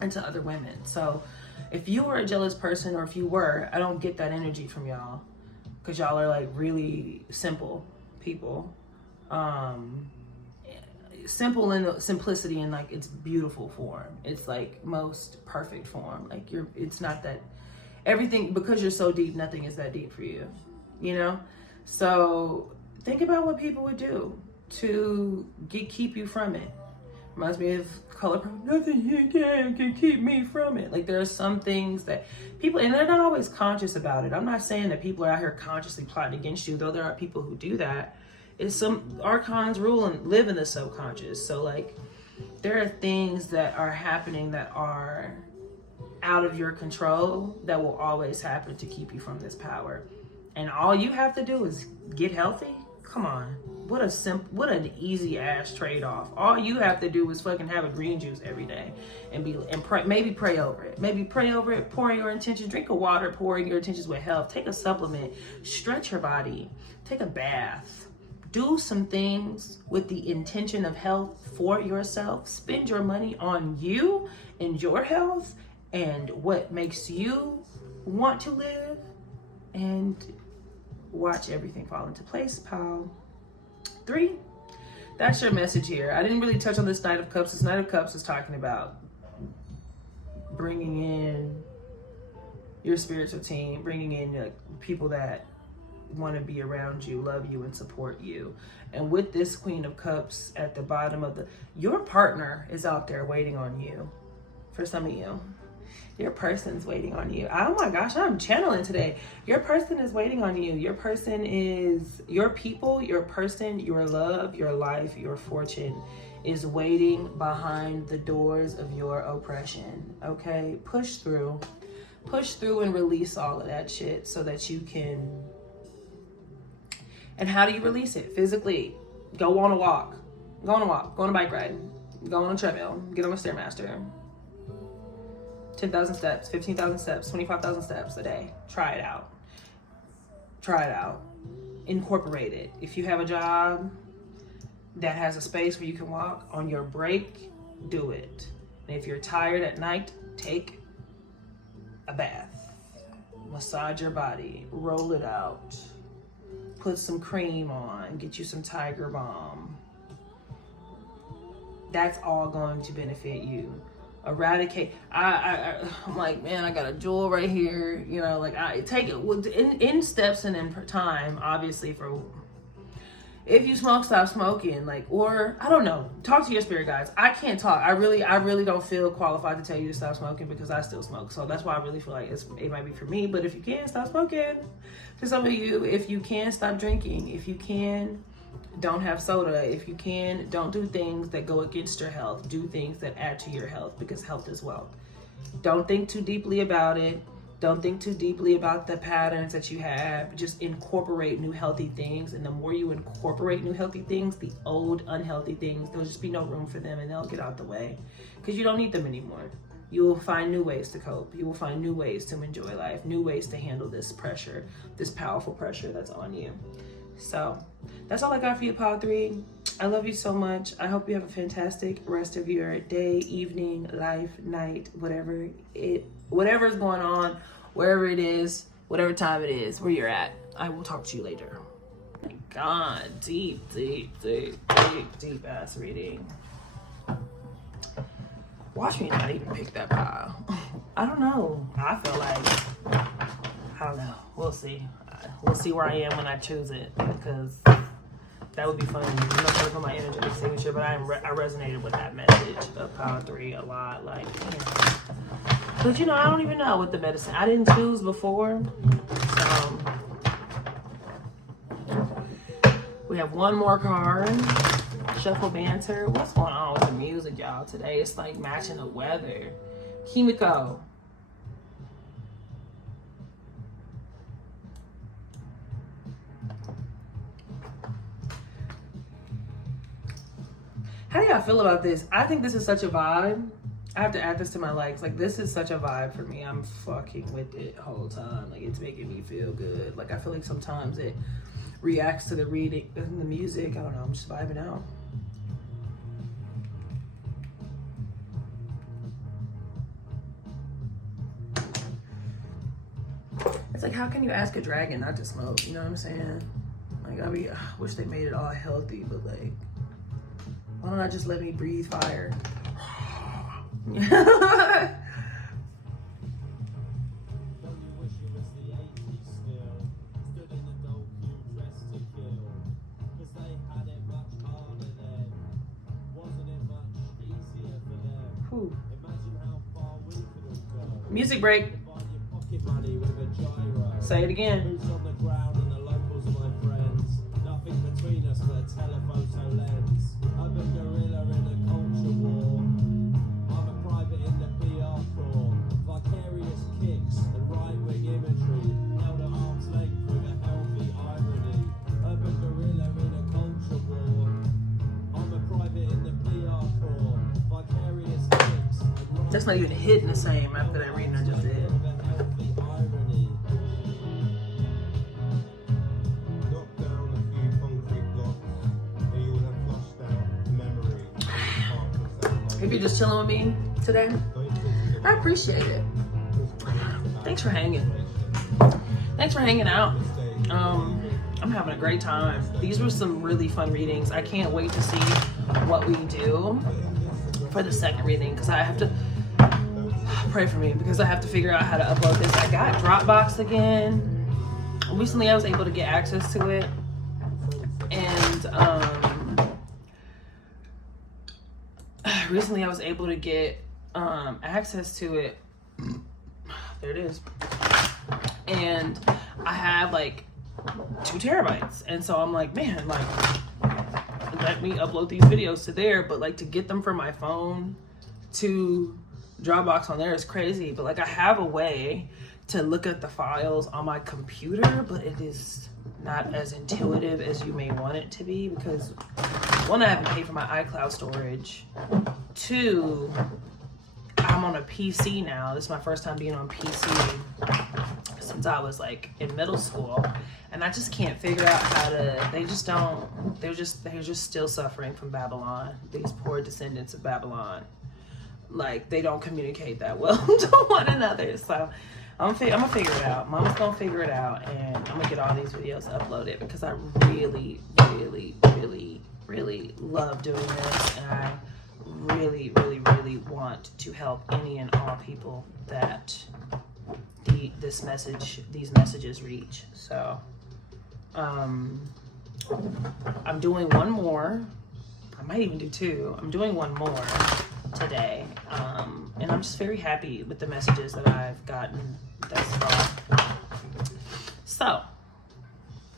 and to other women. So if you were a jealous person, or if you were, I don't get that energy from y'all, because y'all are like really simple people. simple in the simplicity in like its beautiful form. It's like most perfect form. Like it's not that everything, because you're so deep, nothing is that deep for you, you know? So think about what people would do to keep you from it. Reminds me of Color Purple. Nothing you can keep me from it. Like there are some things that people, and they're not always conscious about it. I'm not saying that people are out here consciously plotting against you, though there are people who do that. It's some archons rule and live in the subconscious. So like there are things that are happening that are out of your control that will always happen to keep you from this power. And all you have to do is get healthy. Come on. What an easy ass trade-off. All you have to do is fucking have a green juice every day and pray, maybe pray over it. Maybe pray over it, pour in your intentions, drink a water, pour in your intentions with health, take a supplement, stretch your body, take a bath, do some things with the intention of health for yourself. Spend your money on you and your health and what makes you want to live, and watch everything fall into place, pal. 3, that's your message here. I didn't really touch on this Knight of Cups. This Knight of Cups is talking about bringing in your spiritual team, bringing in people that want to be around you, love you, and support you. And with this Queen of Cups at the bottom of your partner is out there waiting on you. For some of you, your person's waiting on you. Oh my gosh, I'm channeling today. Your person is waiting on you. Your person is your people, your person, your love, your life, your fortune is waiting behind the doors of your oppression. Okay, push through and release all of that shit so that you can. And how do you release it? Physically, go on a walk, go on a bike ride, go on a treadmill, get on a Stairmaster. 10,000 steps, 15,000 steps, 25,000 steps a day. Try it out. Incorporate it. If you have a job that has a space where you can walk on your break, do it. And if you're tired at night, take a bath. Massage your body, roll it out. Put some cream on, get you some Tiger Balm. That's all going to benefit you. Eradicate. I'm like, man, I got a jewel right here. You know, like I take it in steps and in time. Obviously, for if you smoke, stop smoking. Like, or I don't know. Talk to your spirit guides. I can't talk. I really don't feel qualified to tell you to stop smoking because I still smoke. So that's why I really feel like it might be for me. But if you can, stop smoking. For some of you, if you can, stop drinking. If you can, don't have soda. If you can, don't do things that go against your health. Do things that add to your health, because health is wealth. Don't think too deeply about it. Don't think too deeply about the patterns that you have. Just incorporate new healthy things. And the more you incorporate new healthy things, the old unhealthy things, there'll just be no room for them and they'll get out the way because you don't need them anymore. You will find new ways to cope. You will find new ways to enjoy life, new ways to handle this pressure, this powerful pressure that's on you. So that's all I got for you, Pile 3. I love you so much. I hope you have a fantastic rest of your day, evening, life, night, whatever is going on, wherever it is, whatever time it is, where you're at. I will talk to you later. God, deep ass reading. Watch me not even pick that pile. I don't know. I feel like, I don't know. We'll see. We'll see where I am when I choose it, because that would be fun. I'm not going to put my energetic signature, but I resonated with that message of Power 3 a lot. Like, yeah. But you know, I don't even know what the medicine. I didn't choose before. So we have one more card. Shuffle Banter. What's going on with the music, y'all, today? It's like matching the weather. Kimiko. How do y'all feel about this? I think this is such a vibe. I have to add this to my likes. Like, this is such a vibe for me. I'm fucking with it the whole time. Like, it's making me feel good. Like, I feel like sometimes it reacts to the reading and the music. I don't know. I'm just vibing out. It's like, how can you ask a dragon not to smoke? You know what I'm saying? Like, I wish they made it all healthy, but like, Why don't I just let me breathe fire? Whew. Music break. Say it again. That's not even hitting the same after that reading I just did. If you're just chilling with me today, I appreciate it. Thanks for hanging. Thanks for hanging out. I'm having a great time. These were some really fun readings. I can't wait to see what we do for the second reading, because I have to pray for me, because I have to figure out how to upload this. I got Dropbox again. Recently I was able to get access to it, and there it is, and I have like 2 terabytes, and so I'm like, man, like, let me upload these videos to there, but like to get them from my phone to Dropbox on there is crazy. But like I have a way to look at the files on my computer, but it is not as intuitive as you may want it to be, because 1, I haven't paid for my iCloud storage. 2, I'm on a PC now. This is my first time being on PC since I was like in middle school, and I just can't figure out how to. They're just still suffering from Babylon. These poor descendants of Babylon. Like, they don't communicate that well to one another. So I'm gonna figure it out. Mama's gonna figure it out, and I'm gonna get all these videos uploaded, because I really, really, really, really love doing this, and I really, really, really want to help any and all people that these messages reach. So I'm doing one more. I might even do 2. I'm doing one more today, and I'm just very happy with the messages that I've gotten thus far. So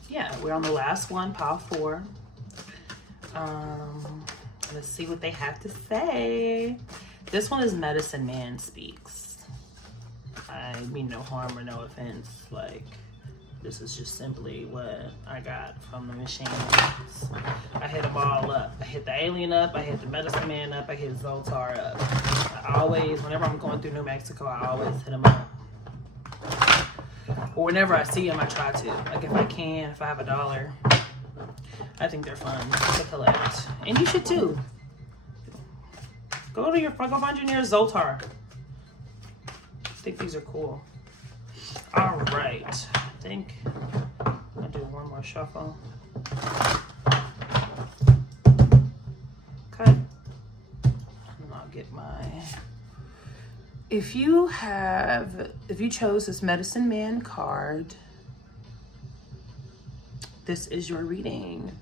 yeah, we're on the last one, pile 4. Let's see what they have to say. This one is Medicine Man Speaks. I mean no harm or no offense. Like, this is just simply what I got from the machine. I hit them all up. I hit the alien up, I hit the Medicine Man up, I hit Zoltar up. I always, whenever I'm going through New Mexico, I always hit them up. Or whenever I see them, I try to. Like, if I can, if I have $1, I think they're fun to collect. And you should too. Go find your nearest Zoltar. I think these are cool. All right. I think I'll do one more shuffle. Okay. And I'll get my... If you chose this Medicine Man card, this is your reading.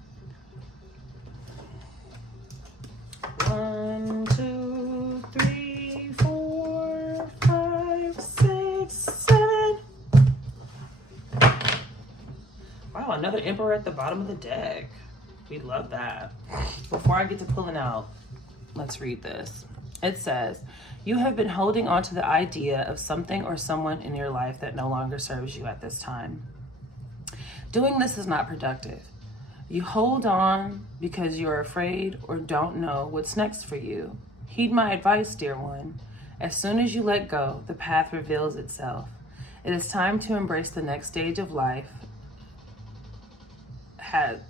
1, 2, 3, 4, 5, 6, 7. Wow, another Emperor at the bottom of the deck. We love that. Before I get to pulling out, let's read this. It says, you have been holding on to the idea of something or someone in your life that no longer serves you at this time. Doing this is not productive. You hold on because you're afraid or don't know what's next for you. Heed my advice, dear one. As soon as you let go, the path reveals itself. It is time to embrace the next stage of life. It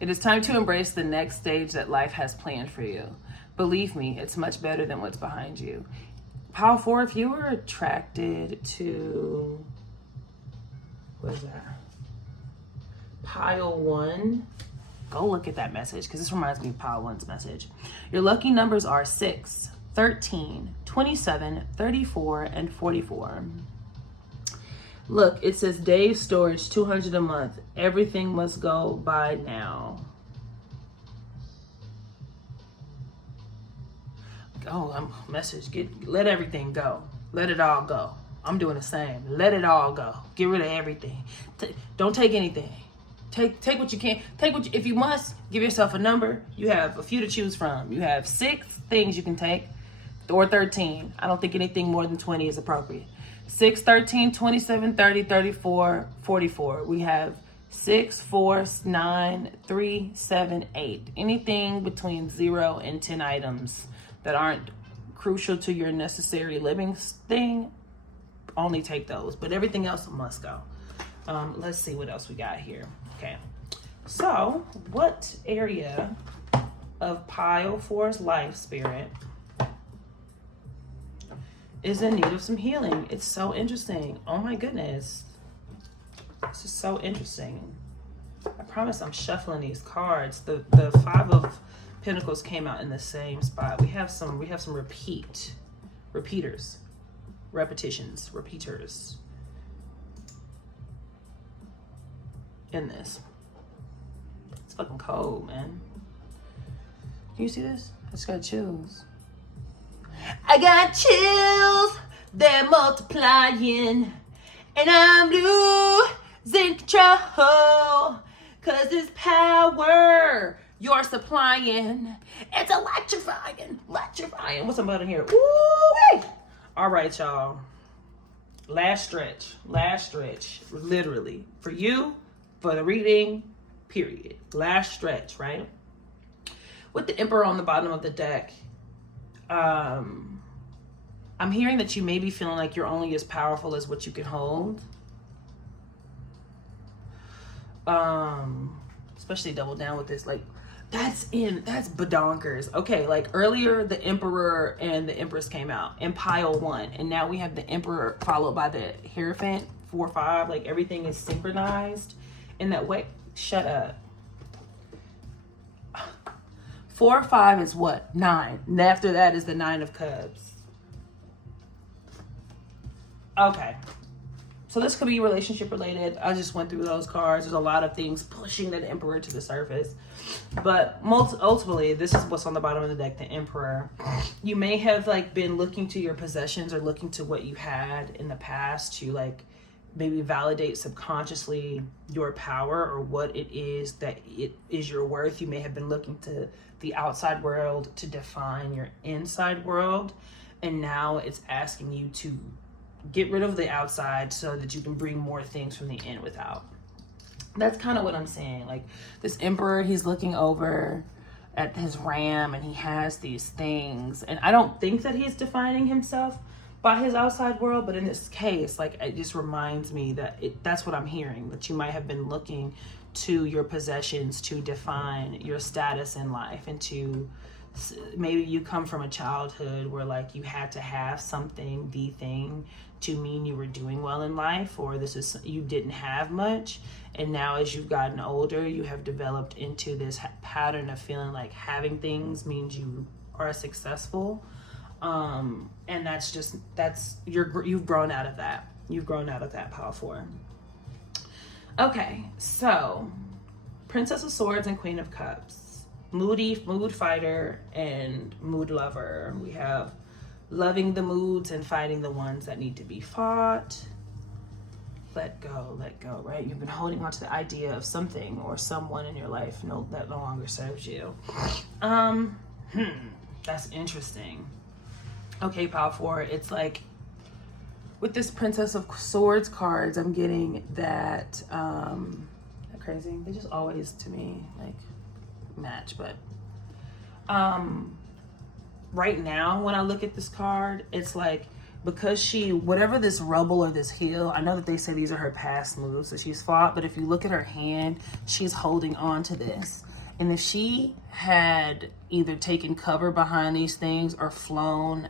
is time to embrace the next stage that life has planned for you. Believe me, it's much better than what's behind you. Pile 4, if you were attracted to, what is that? Pile 1, Go look at that message because this reminds me of Pile 1's message. Your lucky numbers are 6, 13, 27, 34, and 44. Look, it says Dave storage, 200 a month. Everything must go by now. Oh, message. Let everything go. Let it all go. I'm doing the same. Let it all go. Get rid of everything. Don't take anything. Take what you can. If you must, give yourself a number. You have a few to choose from. You have 6 things you can take, or 13. I don't think anything more than 20 is appropriate. 6, 13, 27, 30, 34, 44. We have 6, 4, 9, 3, 7, 8. Anything between 0 and 10 items that aren't crucial to your necessary living thing, only take those. But everything else must go. Let's see what else we got here. Okay, so what area of Pile 4's life, Spirit, is in need of some healing? It's so interesting. Oh my goodness. This is so interesting. I promise I'm shuffling these cards. The 5 of Pentacles came out in the same spot. We have some repeaters, repetitions, repeaters in this. It's fucking cold, man. Can you see this? I just got chills. I got chills, they're multiplying, and I'm losing control, cause this power you're supplying, it's electrifying. What's up in here? Woo! All right, y'all. Last stretch, literally. For you, for the reading, period. Last stretch, right? With the Emperor on the bottom of the deck, I'm hearing that you may be feeling like you're only as powerful as what you can hold. Especially double down with this, like, that's badonkers. Okay, like earlier the Emperor and the Empress came out in Pile 1, and now we have the Emperor followed by the Hierophant, 4, 5. Like everything is synchronized in that way. Shut up. 4, 5 is what? 9. And after that is the 9 of Cups. Okay. So this could be relationship related. I just went through those cards. There's a lot of things pushing that Emperor to the surface. But ultimately, this is what's on the bottom of the deck, the Emperor. You may have like been looking to your possessions or looking to what you had in the past to like maybe validate subconsciously your power or what it is that it is your worth. You may have been looking to the outside world to define your inside world. And now it's asking you to get rid of the outside so that you can bring more things from the in without. That's kind of what I'm saying. Like this Emperor, he's looking over at his ram and he has these things. And I don't think that he's defining himself by his outside world, but in this case, like it just reminds me that that's what I'm hearing, that you might have been looking to your possessions to define your status in life, and to maybe you come from a childhood where like you had to have something, the thing, to mean you were doing well in life, or you didn't have much, and now as you've gotten older you have developed into this pattern of feeling like having things means you are successful, and you've grown out of that, Pile 4. Okay, so Princess of Swords and Queen of Cups, mood fighter and mood lover. We have loving the moods and fighting the ones that need to be fought. Let go, right? You've been holding on to the idea of something or someone in your life that no longer serves you. That's interesting. Okay, Pile 4, it's like with this Princess of Swords cards, I'm getting that, crazy? They just always, to me, like, match, but right now when I look at this card, it's like, because whatever this rubble or this heel, I know that they say these are her past moves that she's fought, but if you look at her hand, she's holding on to this. And if she had either taken cover behind these things or flown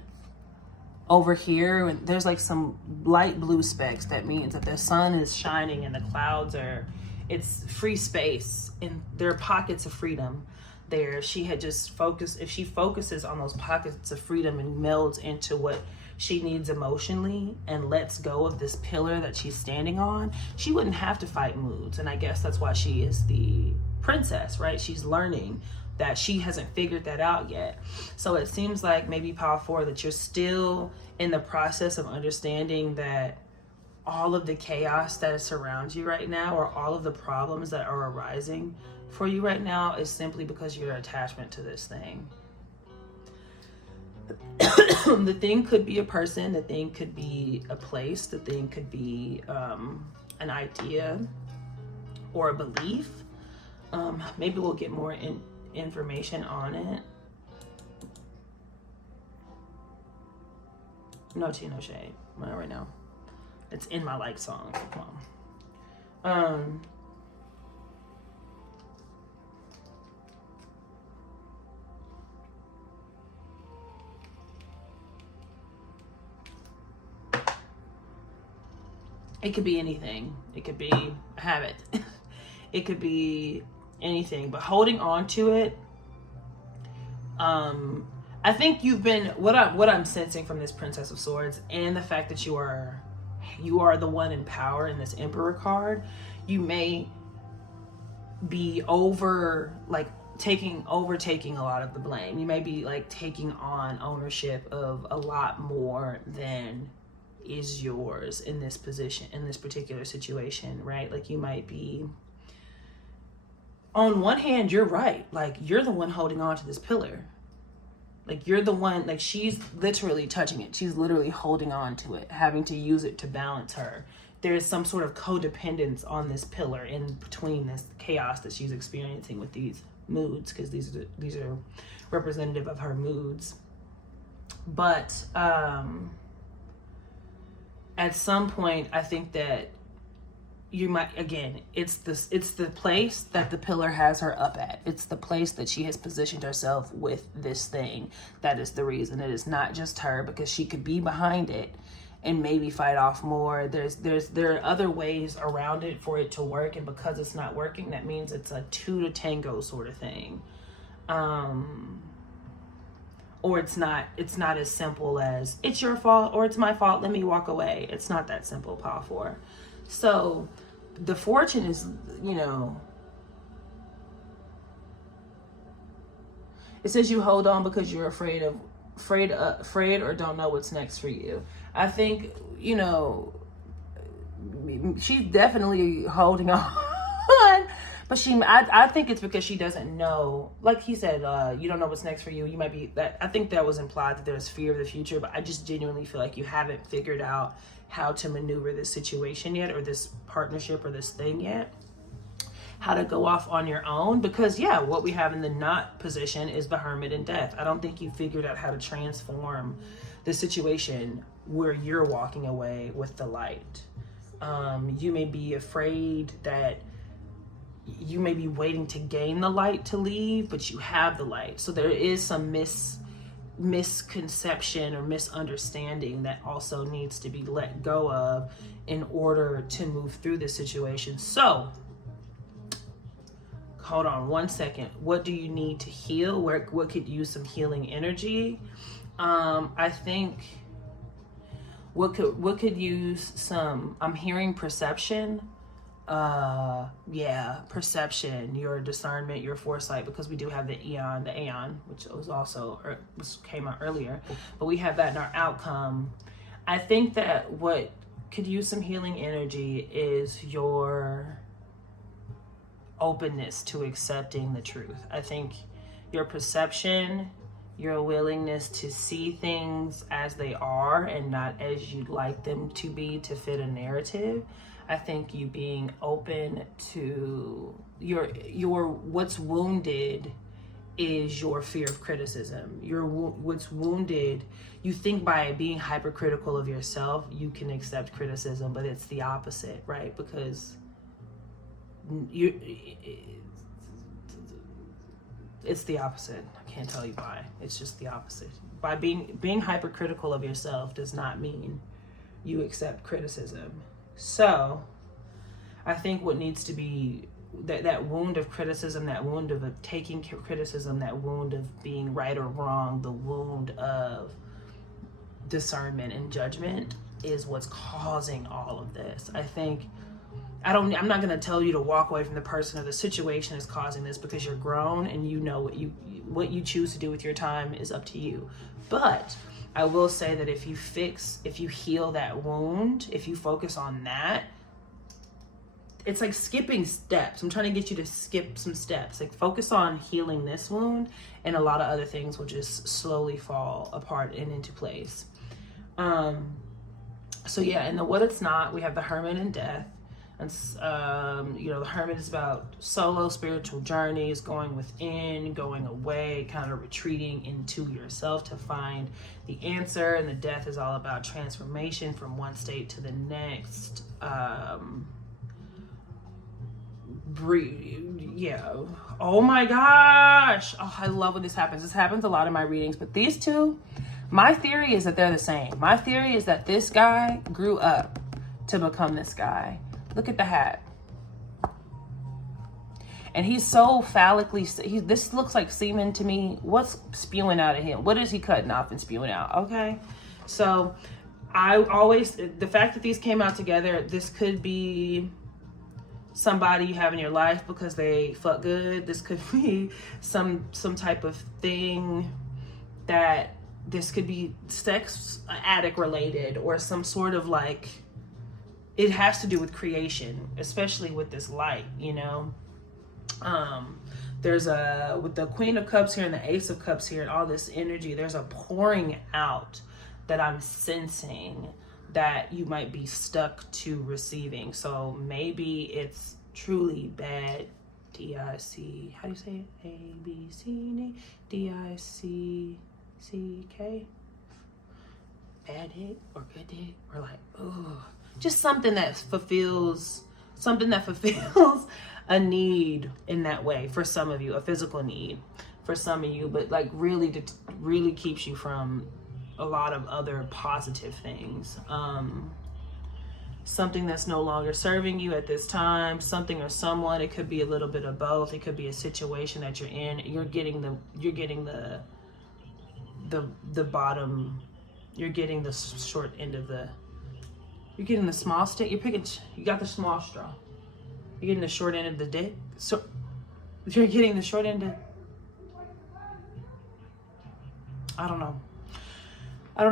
over here, and there's like some light blue specks, that means that the sun is shining and the clouds are it's free space, and there are pockets of freedom there. She had just focused, if she focuses on those pockets of freedom and melds into what she needs emotionally and lets go of this pillar that she's standing on, she wouldn't have to fight moods. And I guess that's why she is the princess, right? She's learning that she hasn't figured that out yet. So it seems like maybe Power 4 that you're still in the process of understanding that all of the chaos that surrounds you right now, or all of the problems that are arising for you right now, is simply because your attachment to this thing. The thing could be a person, the thing could be a place, the thing could be an idea or a belief. Maybe we'll get more information on it. No tea, no shade. Not right now. It's in my like song. Come on. It could be anything. It could be a habit. It could be anything. But holding on to it, I think you've been, what I'm sensing from this Princess of Swords, and the fact that you are the one in power in this Emperor card, you may be overtaking a lot of the blame. You may be like taking on ownership of a lot more than is yours in this position, in this particular situation, right? Like you might be, on one hand, you're right. Like you're the one holding on to this pillar. Like you're the one, like she's literally touching it. She's literally holding on to it, having to use it to balance her. There is some sort of codependence on this pillar in between this chaos that she's experiencing with these moods, because these are representative of her moods. But at some point, I think that you might, again, it's the place that the pillar has her up at. It's the place that she has positioned herself with this thing. That is the reason. It is not just her, because she could be behind it and maybe fight off more. There are other ways around it for it to work, and because it's not working, that means it's a 2 to tango sort of thing. Or it's not as simple as it's your fault or it's my fault, let me walk away. It's not that simple, Power 4. So the fortune is, it says you hold on because you're afraid or don't know what's next for you. I think, she's definitely holding on. But I think it's because she doesn't know, like he said, you don't know what's next for you. You might be that. I think that was implied that there's fear of the future, but I just genuinely feel like you haven't figured out how to maneuver this situation yet, or this partnership, or this thing yet. How to go off on your own, because what we have in the not position is the Hermit and Death. I don't think you figured out how to transform the situation where you're walking away with the light. You may be afraid that you may be waiting to gain the light to leave, but you have the light. So there is some misconception or misunderstanding that also needs to be let go of in order to move through this situation. So hold on one second. What do you need to heal? What could use some healing energy? I think what could use some, I'm hearing perception. Perception, your discernment, your foresight, because we do have the Aeon, which came out earlier, but we have that in our outcome. I think that what could use some healing energy is your openness to accepting the truth. I think your perception, your willingness to see things as they are and not as you'd like them to be to fit a narrative. I think you being open to your what's wounded is your fear of criticism. What's wounded, you think by being hypercritical of yourself, you can accept criticism, but it's the opposite, right? Because it's the opposite. I can't tell you why. It's just the opposite. By being hypercritical of yourself does not mean you accept criticism. So I think what needs to be, that wound of criticism, that wound of taking criticism, that wound of being right or wrong, the wound of discernment and judgment is what's causing all of this. I think, I'm not going to tell you to walk away from the person or the situation is causing this, because you're grown and you know what you choose to do with your time is up to you. But I will say that if you heal that wound, if you focus on that, it's like skipping steps. I'm trying to get you to skip some steps. Like, focus on healing this wound, and a lot of other things will just slowly fall apart and into place. So yeah, in the what it's not, we have the Hermit and Death. And the Hermit is about solo spiritual journeys, going within, going away, kind of retreating into yourself to find the answer. And the Death is all about transformation from one state to the next. Yeah. Oh my gosh. Oh, I love when this happens. This happens a lot in my readings, but these two, my theory is that they're the same. My theory is that this guy grew up to become this guy. Look at the hat. And he's so phallically, this looks like semen to me. What's spewing out of him? What is he cutting off and spewing out? Okay. So the fact that these came out together, this could be somebody you have in your life because they fuck good. This could be some type of thing that, this could be sex addict related, or some sort of like, it has to do with creation, especially with this light, there's with the Queen of Cups here and the Ace of Cups here and all this energy, there's a pouring out that I'm sensing that you might be stuck to receiving. So maybe it's truly bad. D-I-C, how do you say it? A-B-C-D, D-I-C-C-K. Bad dick or good dick, or like, ooh. Just something that fulfills a need in that way for some of you, a physical need for some of you, but like really keeps you from a lot of other positive things. Something that's no longer serving you at this time, something or someone. It could be a little bit of both. It could be a situation that you're in. You're getting the bottom. You're getting the short end of the. You're getting the small stick. You got the small straw. You're getting the short end of the dick. So you're getting the short end of. I don't know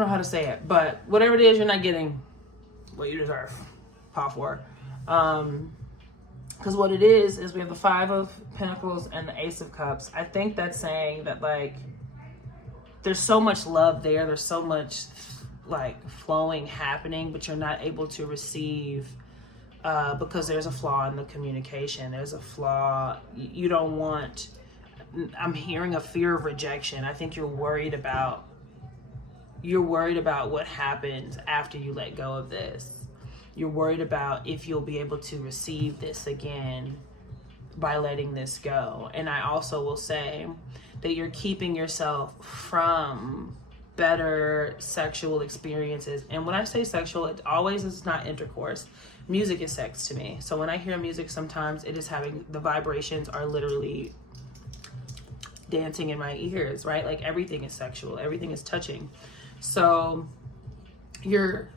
how to say it, but whatever it is, you're not getting what you deserve. Pop war. Because what it is we have the Five of Pentacles and the Ace of Cups. I think that's saying that, like, there's so much love there. There's so much like flowing happening, but you're not able to receive because there's a flaw in the communication. There's a flaw. You don't want, I'm hearing a fear of rejection. I think you're worried about what happens after you let go of this. You're worried about if you'll be able to receive this again by letting this go. And I also will say that you're keeping yourself from better sexual experiences. And when I say sexual, it always is not intercourse. Music is sex to me. So when I hear music, sometimes it is having, the vibrations are literally dancing in my ears, right? Like everything is sexual, everything is touching. So you're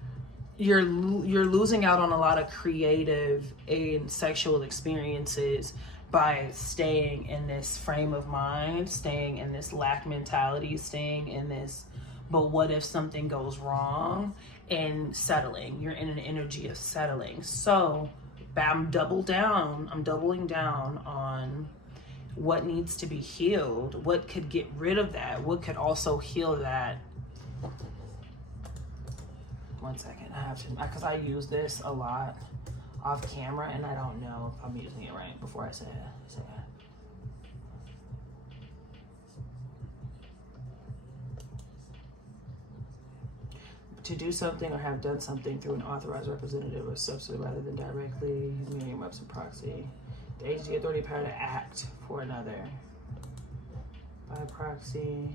losing out on a lot of creative and sexual experiences by staying in this frame of mind, staying in this lack mentality, staying in this, but what if something goes wrong, and settling. You're in an energy of settling. So I'm doubling down on what needs to be healed, what could get rid of that, what could also heal that. 1 second, I have to, because I use this a lot off camera and I don't know if I'm using it right before I say it. To do something or have done something through an authorized representative or substitute rather than directly, meaning reps and proxy. The agency authority power to act for another. By proxy,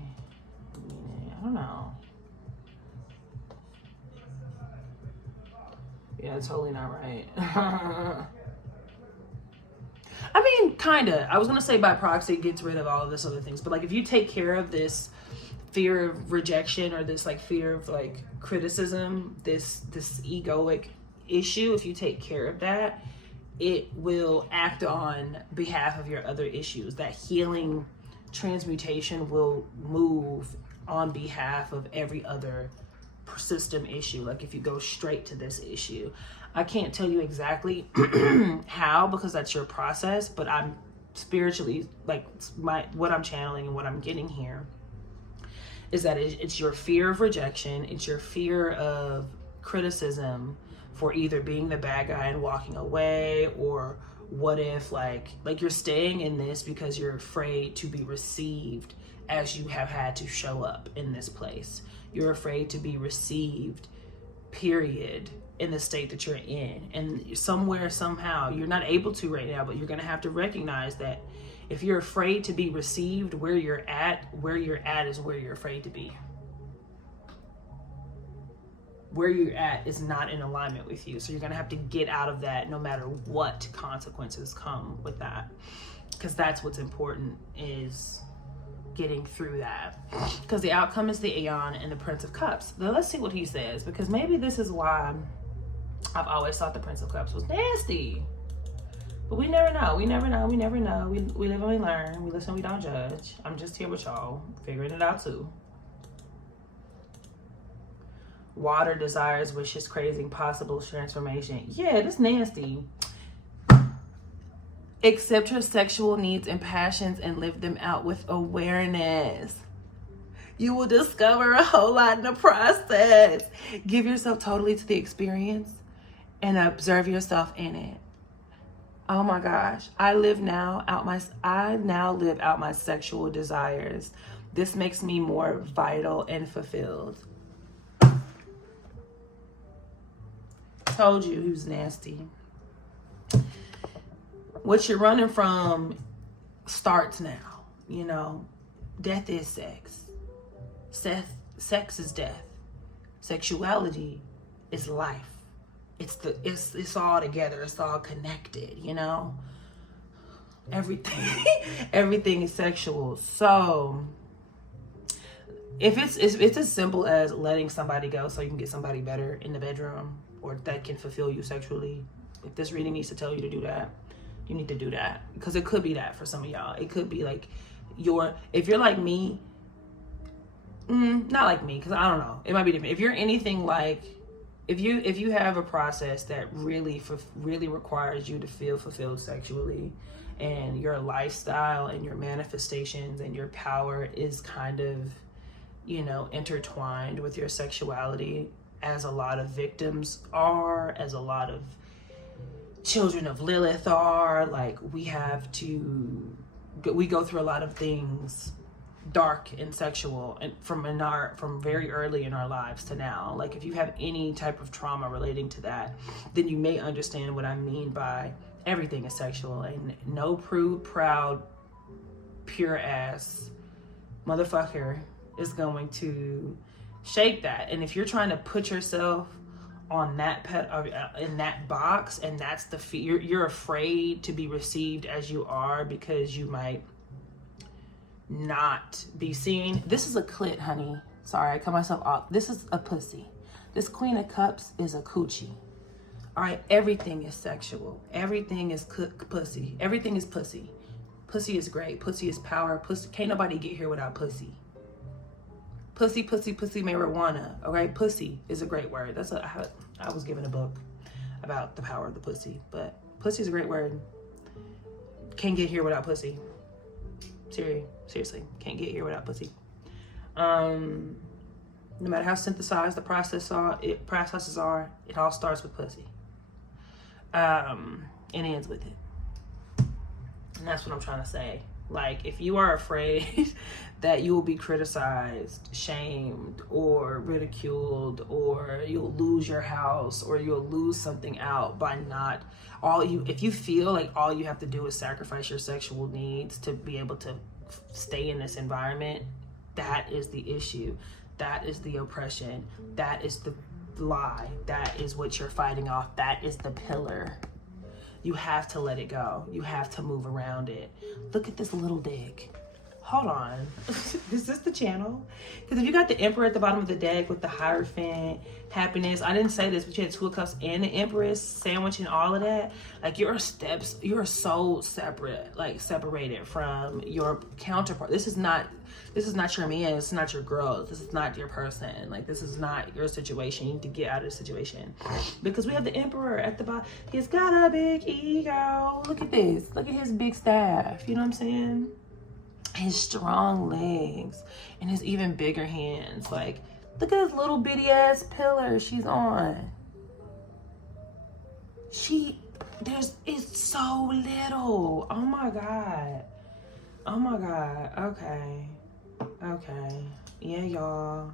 meaning, I don't know. Yeah, it's totally not right. I mean, kind of. I was going to say by proxy it gets rid of all of this other things. But like if you take care of this fear of rejection or this like fear of like criticism, this egoic issue, if you take care of that, it will act on behalf of your other issues. That healing transmutation will move on behalf of every other system issue. Like if you go straight to this issue, I can't tell you exactly how, because that's your process, but I'm spiritually, like what I'm channeling and what I'm getting here is that it's your fear of rejection, it's your fear of criticism for either being the bad guy and walking away, or what if like you're staying in this because you're afraid to be received as you have had to show up in this place. You're afraid to be received, period, in the state that you're in. And somewhere, somehow, you're not able to right now, but you're going to have to recognize that if you're afraid to be received where you're at is where you're afraid to be. Where you're at is not in alignment with you. So you're going to have to get out of that no matter what consequences come with that. Because that's what's important, is getting through that. Because the outcome is the Aeon and the Prince of Cups. Now let's see what he says, because maybe this is why I've always thought the Prince of Cups was nasty. But we never know. We never know. We never know. We live and we learn. We listen, we don't judge. I'm just here with y'all, figuring it out too. Water, desires, wishes, craving, possible transformation. Yeah, that's nasty. Accept your sexual needs and passions and live them out with awareness. You will discover a whole lot in the process. Give yourself totally to the experience and observe yourself in it. Oh my gosh, I now live out my sexual desires. This makes me more vital and fulfilled. Told you he was nasty. What you're running from starts now. You know, death is sex. Sex is death. Sexuality is life. It's all together. It's all connected, you know? Everything is sexual. So if it's as simple as letting somebody go so you can get somebody better in the bedroom, or that can fulfill you sexually, if this reading needs to tell you to do that, you need to do that. Because it could be that for some of y'all. It could be like if you're like me, not like me, because I don't know, it might be different. If you're anything like, if you have a process that really requires you to feel fulfilled sexually, and your lifestyle and your manifestations and your power is kind of, you know, intertwined with your sexuality, as a lot of victims are, as a lot of children of Lilith are, like we go through a lot of things dark and sexual, and from very early in our lives to now. Like if you have any type of trauma relating to that, then you may understand what I mean by everything is sexual. And no prude, proud, pure ass motherfucker is going to shake that. And if you're trying to put yourself on that in that box, and that's the fear, you're afraid to be received as you are because you might not be seen. This is a clit, honey. Sorry, I cut myself off. This is a pussy. This Queen of Cups is a coochie. All right, everything is sexual. Everything is pussy. Everything is pussy. Pussy is great. Pussy is power. Pussy, can't nobody get here without pussy. Pussy, pussy, pussy, marijuana. Okay, pussy is a great word. I was given a book about the power of the pussy, but pussy is a great word. Can't get here without pussy. Seriously, can't get here without pussy. No matter how synthesized the processes are, it all starts with pussy. And ends with it. And that's what I'm trying to say. Like, if you are afraid that you will be criticized, shamed, or ridiculed, or you'll lose your house, or you'll lose something out by not, if you feel like all you have to do is sacrifice your sexual needs to be able to stay in this environment, that is the issue. That is the oppression. That is the lie. That is what you're fighting off. That is the pillar. You have to let it go. You have to move around it. Look at this little dick. Hold on. Is this the channel? Because if you got the Emperor at the bottom of the deck with the Hierophant, Happiness, I didn't say this, but you had Two of Cups and the Empress sandwiching all of that. Like, you're so separate, like separated from your counterpart. This is not your man. This is not your girl. This is not your person. Like, this is not your situation. You need to get out of the situation. Because we have the Emperor at the bottom. He's got a big ego. Look at this. Look at his big staff. You know what I'm saying? His strong legs and his even bigger hands. Like, look at this little bitty ass pillar she's on. It's so little. Oh my God. Oh my God. Okay. Yeah, y'all.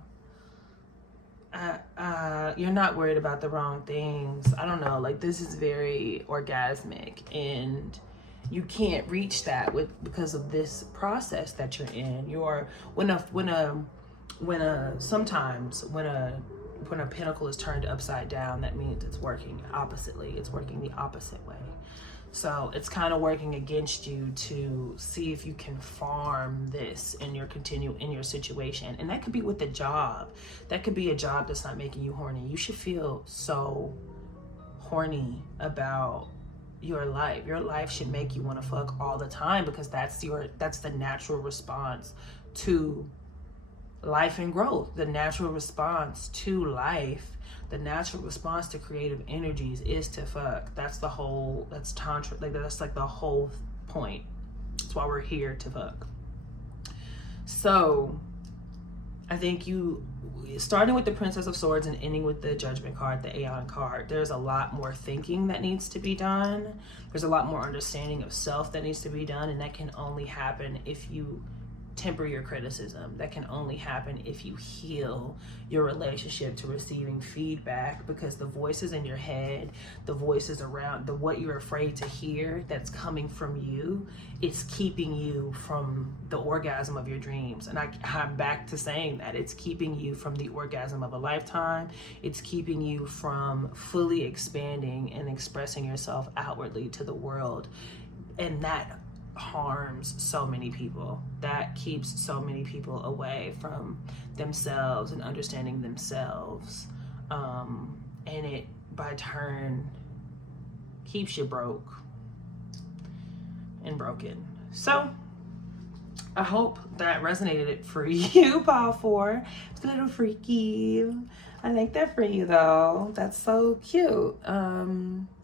You're not worried about the wrong things. I don't know. Like, this is very orgasmic, and you can't reach that because of this process that you're in. Sometimes when a pentacle is turned upside down, that means it's working oppositely. It's working the opposite way. So it's kind of working against you to see if you can farm this and continue in your situation. And that could be with the job. That could be a job that's not making you horny. You should feel so horny about your life. Your life should make you want to fuck all the time, because that's the natural response to life and growth. The natural response to life, the natural response to creative energies is to fuck. That's tantra. Like, that's like the whole point. That's why we're here, to fuck. So I think starting with the Princess of Swords and ending with the Judgment card, the Aeon card, there's a lot more thinking that needs to be done. There's a lot more understanding of self that needs to be done, and that can only happen if you temper your criticism. That can only happen if you heal your relationship to receiving feedback, because the voices in your head, the voices around, what you're afraid to hear that's coming from you, it's keeping you from the orgasm of your dreams. And I'm back to saying that it's keeping you from the orgasm of a lifetime. It's keeping you from fully expanding and expressing yourself outwardly to the world. And that harms so many people. That keeps so many people away from themselves and understanding themselves. And it, by turn, keeps you broke and broken. So I hope that resonated for you, Pile 4. It's a little freaky. I like that for you, though. That's so cute.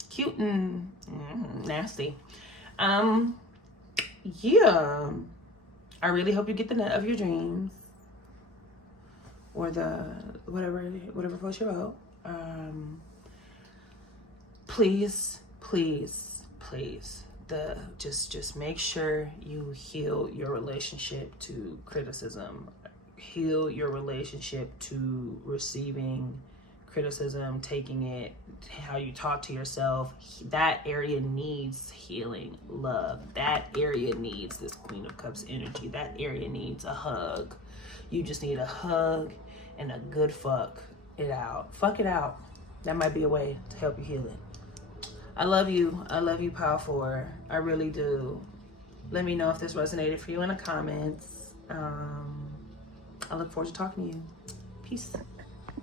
Cute and nasty. Yeah, I really hope you get the nut of your dreams, or the whatever floats your boat. Please, just make sure you heal your relationship to criticism. Heal your relationship to receiving criticism, taking it, how you talk to yourself. That area needs healing, love. That area needs this Queen of Cups energy. That area needs a hug. You just need a hug and a good fuck it out. Fuck it out. That might be a way to help you heal it. I love you. I love you, Pile 4. I really do. Let me know if this resonated for you in the comments. I look forward to talking to you. Peace.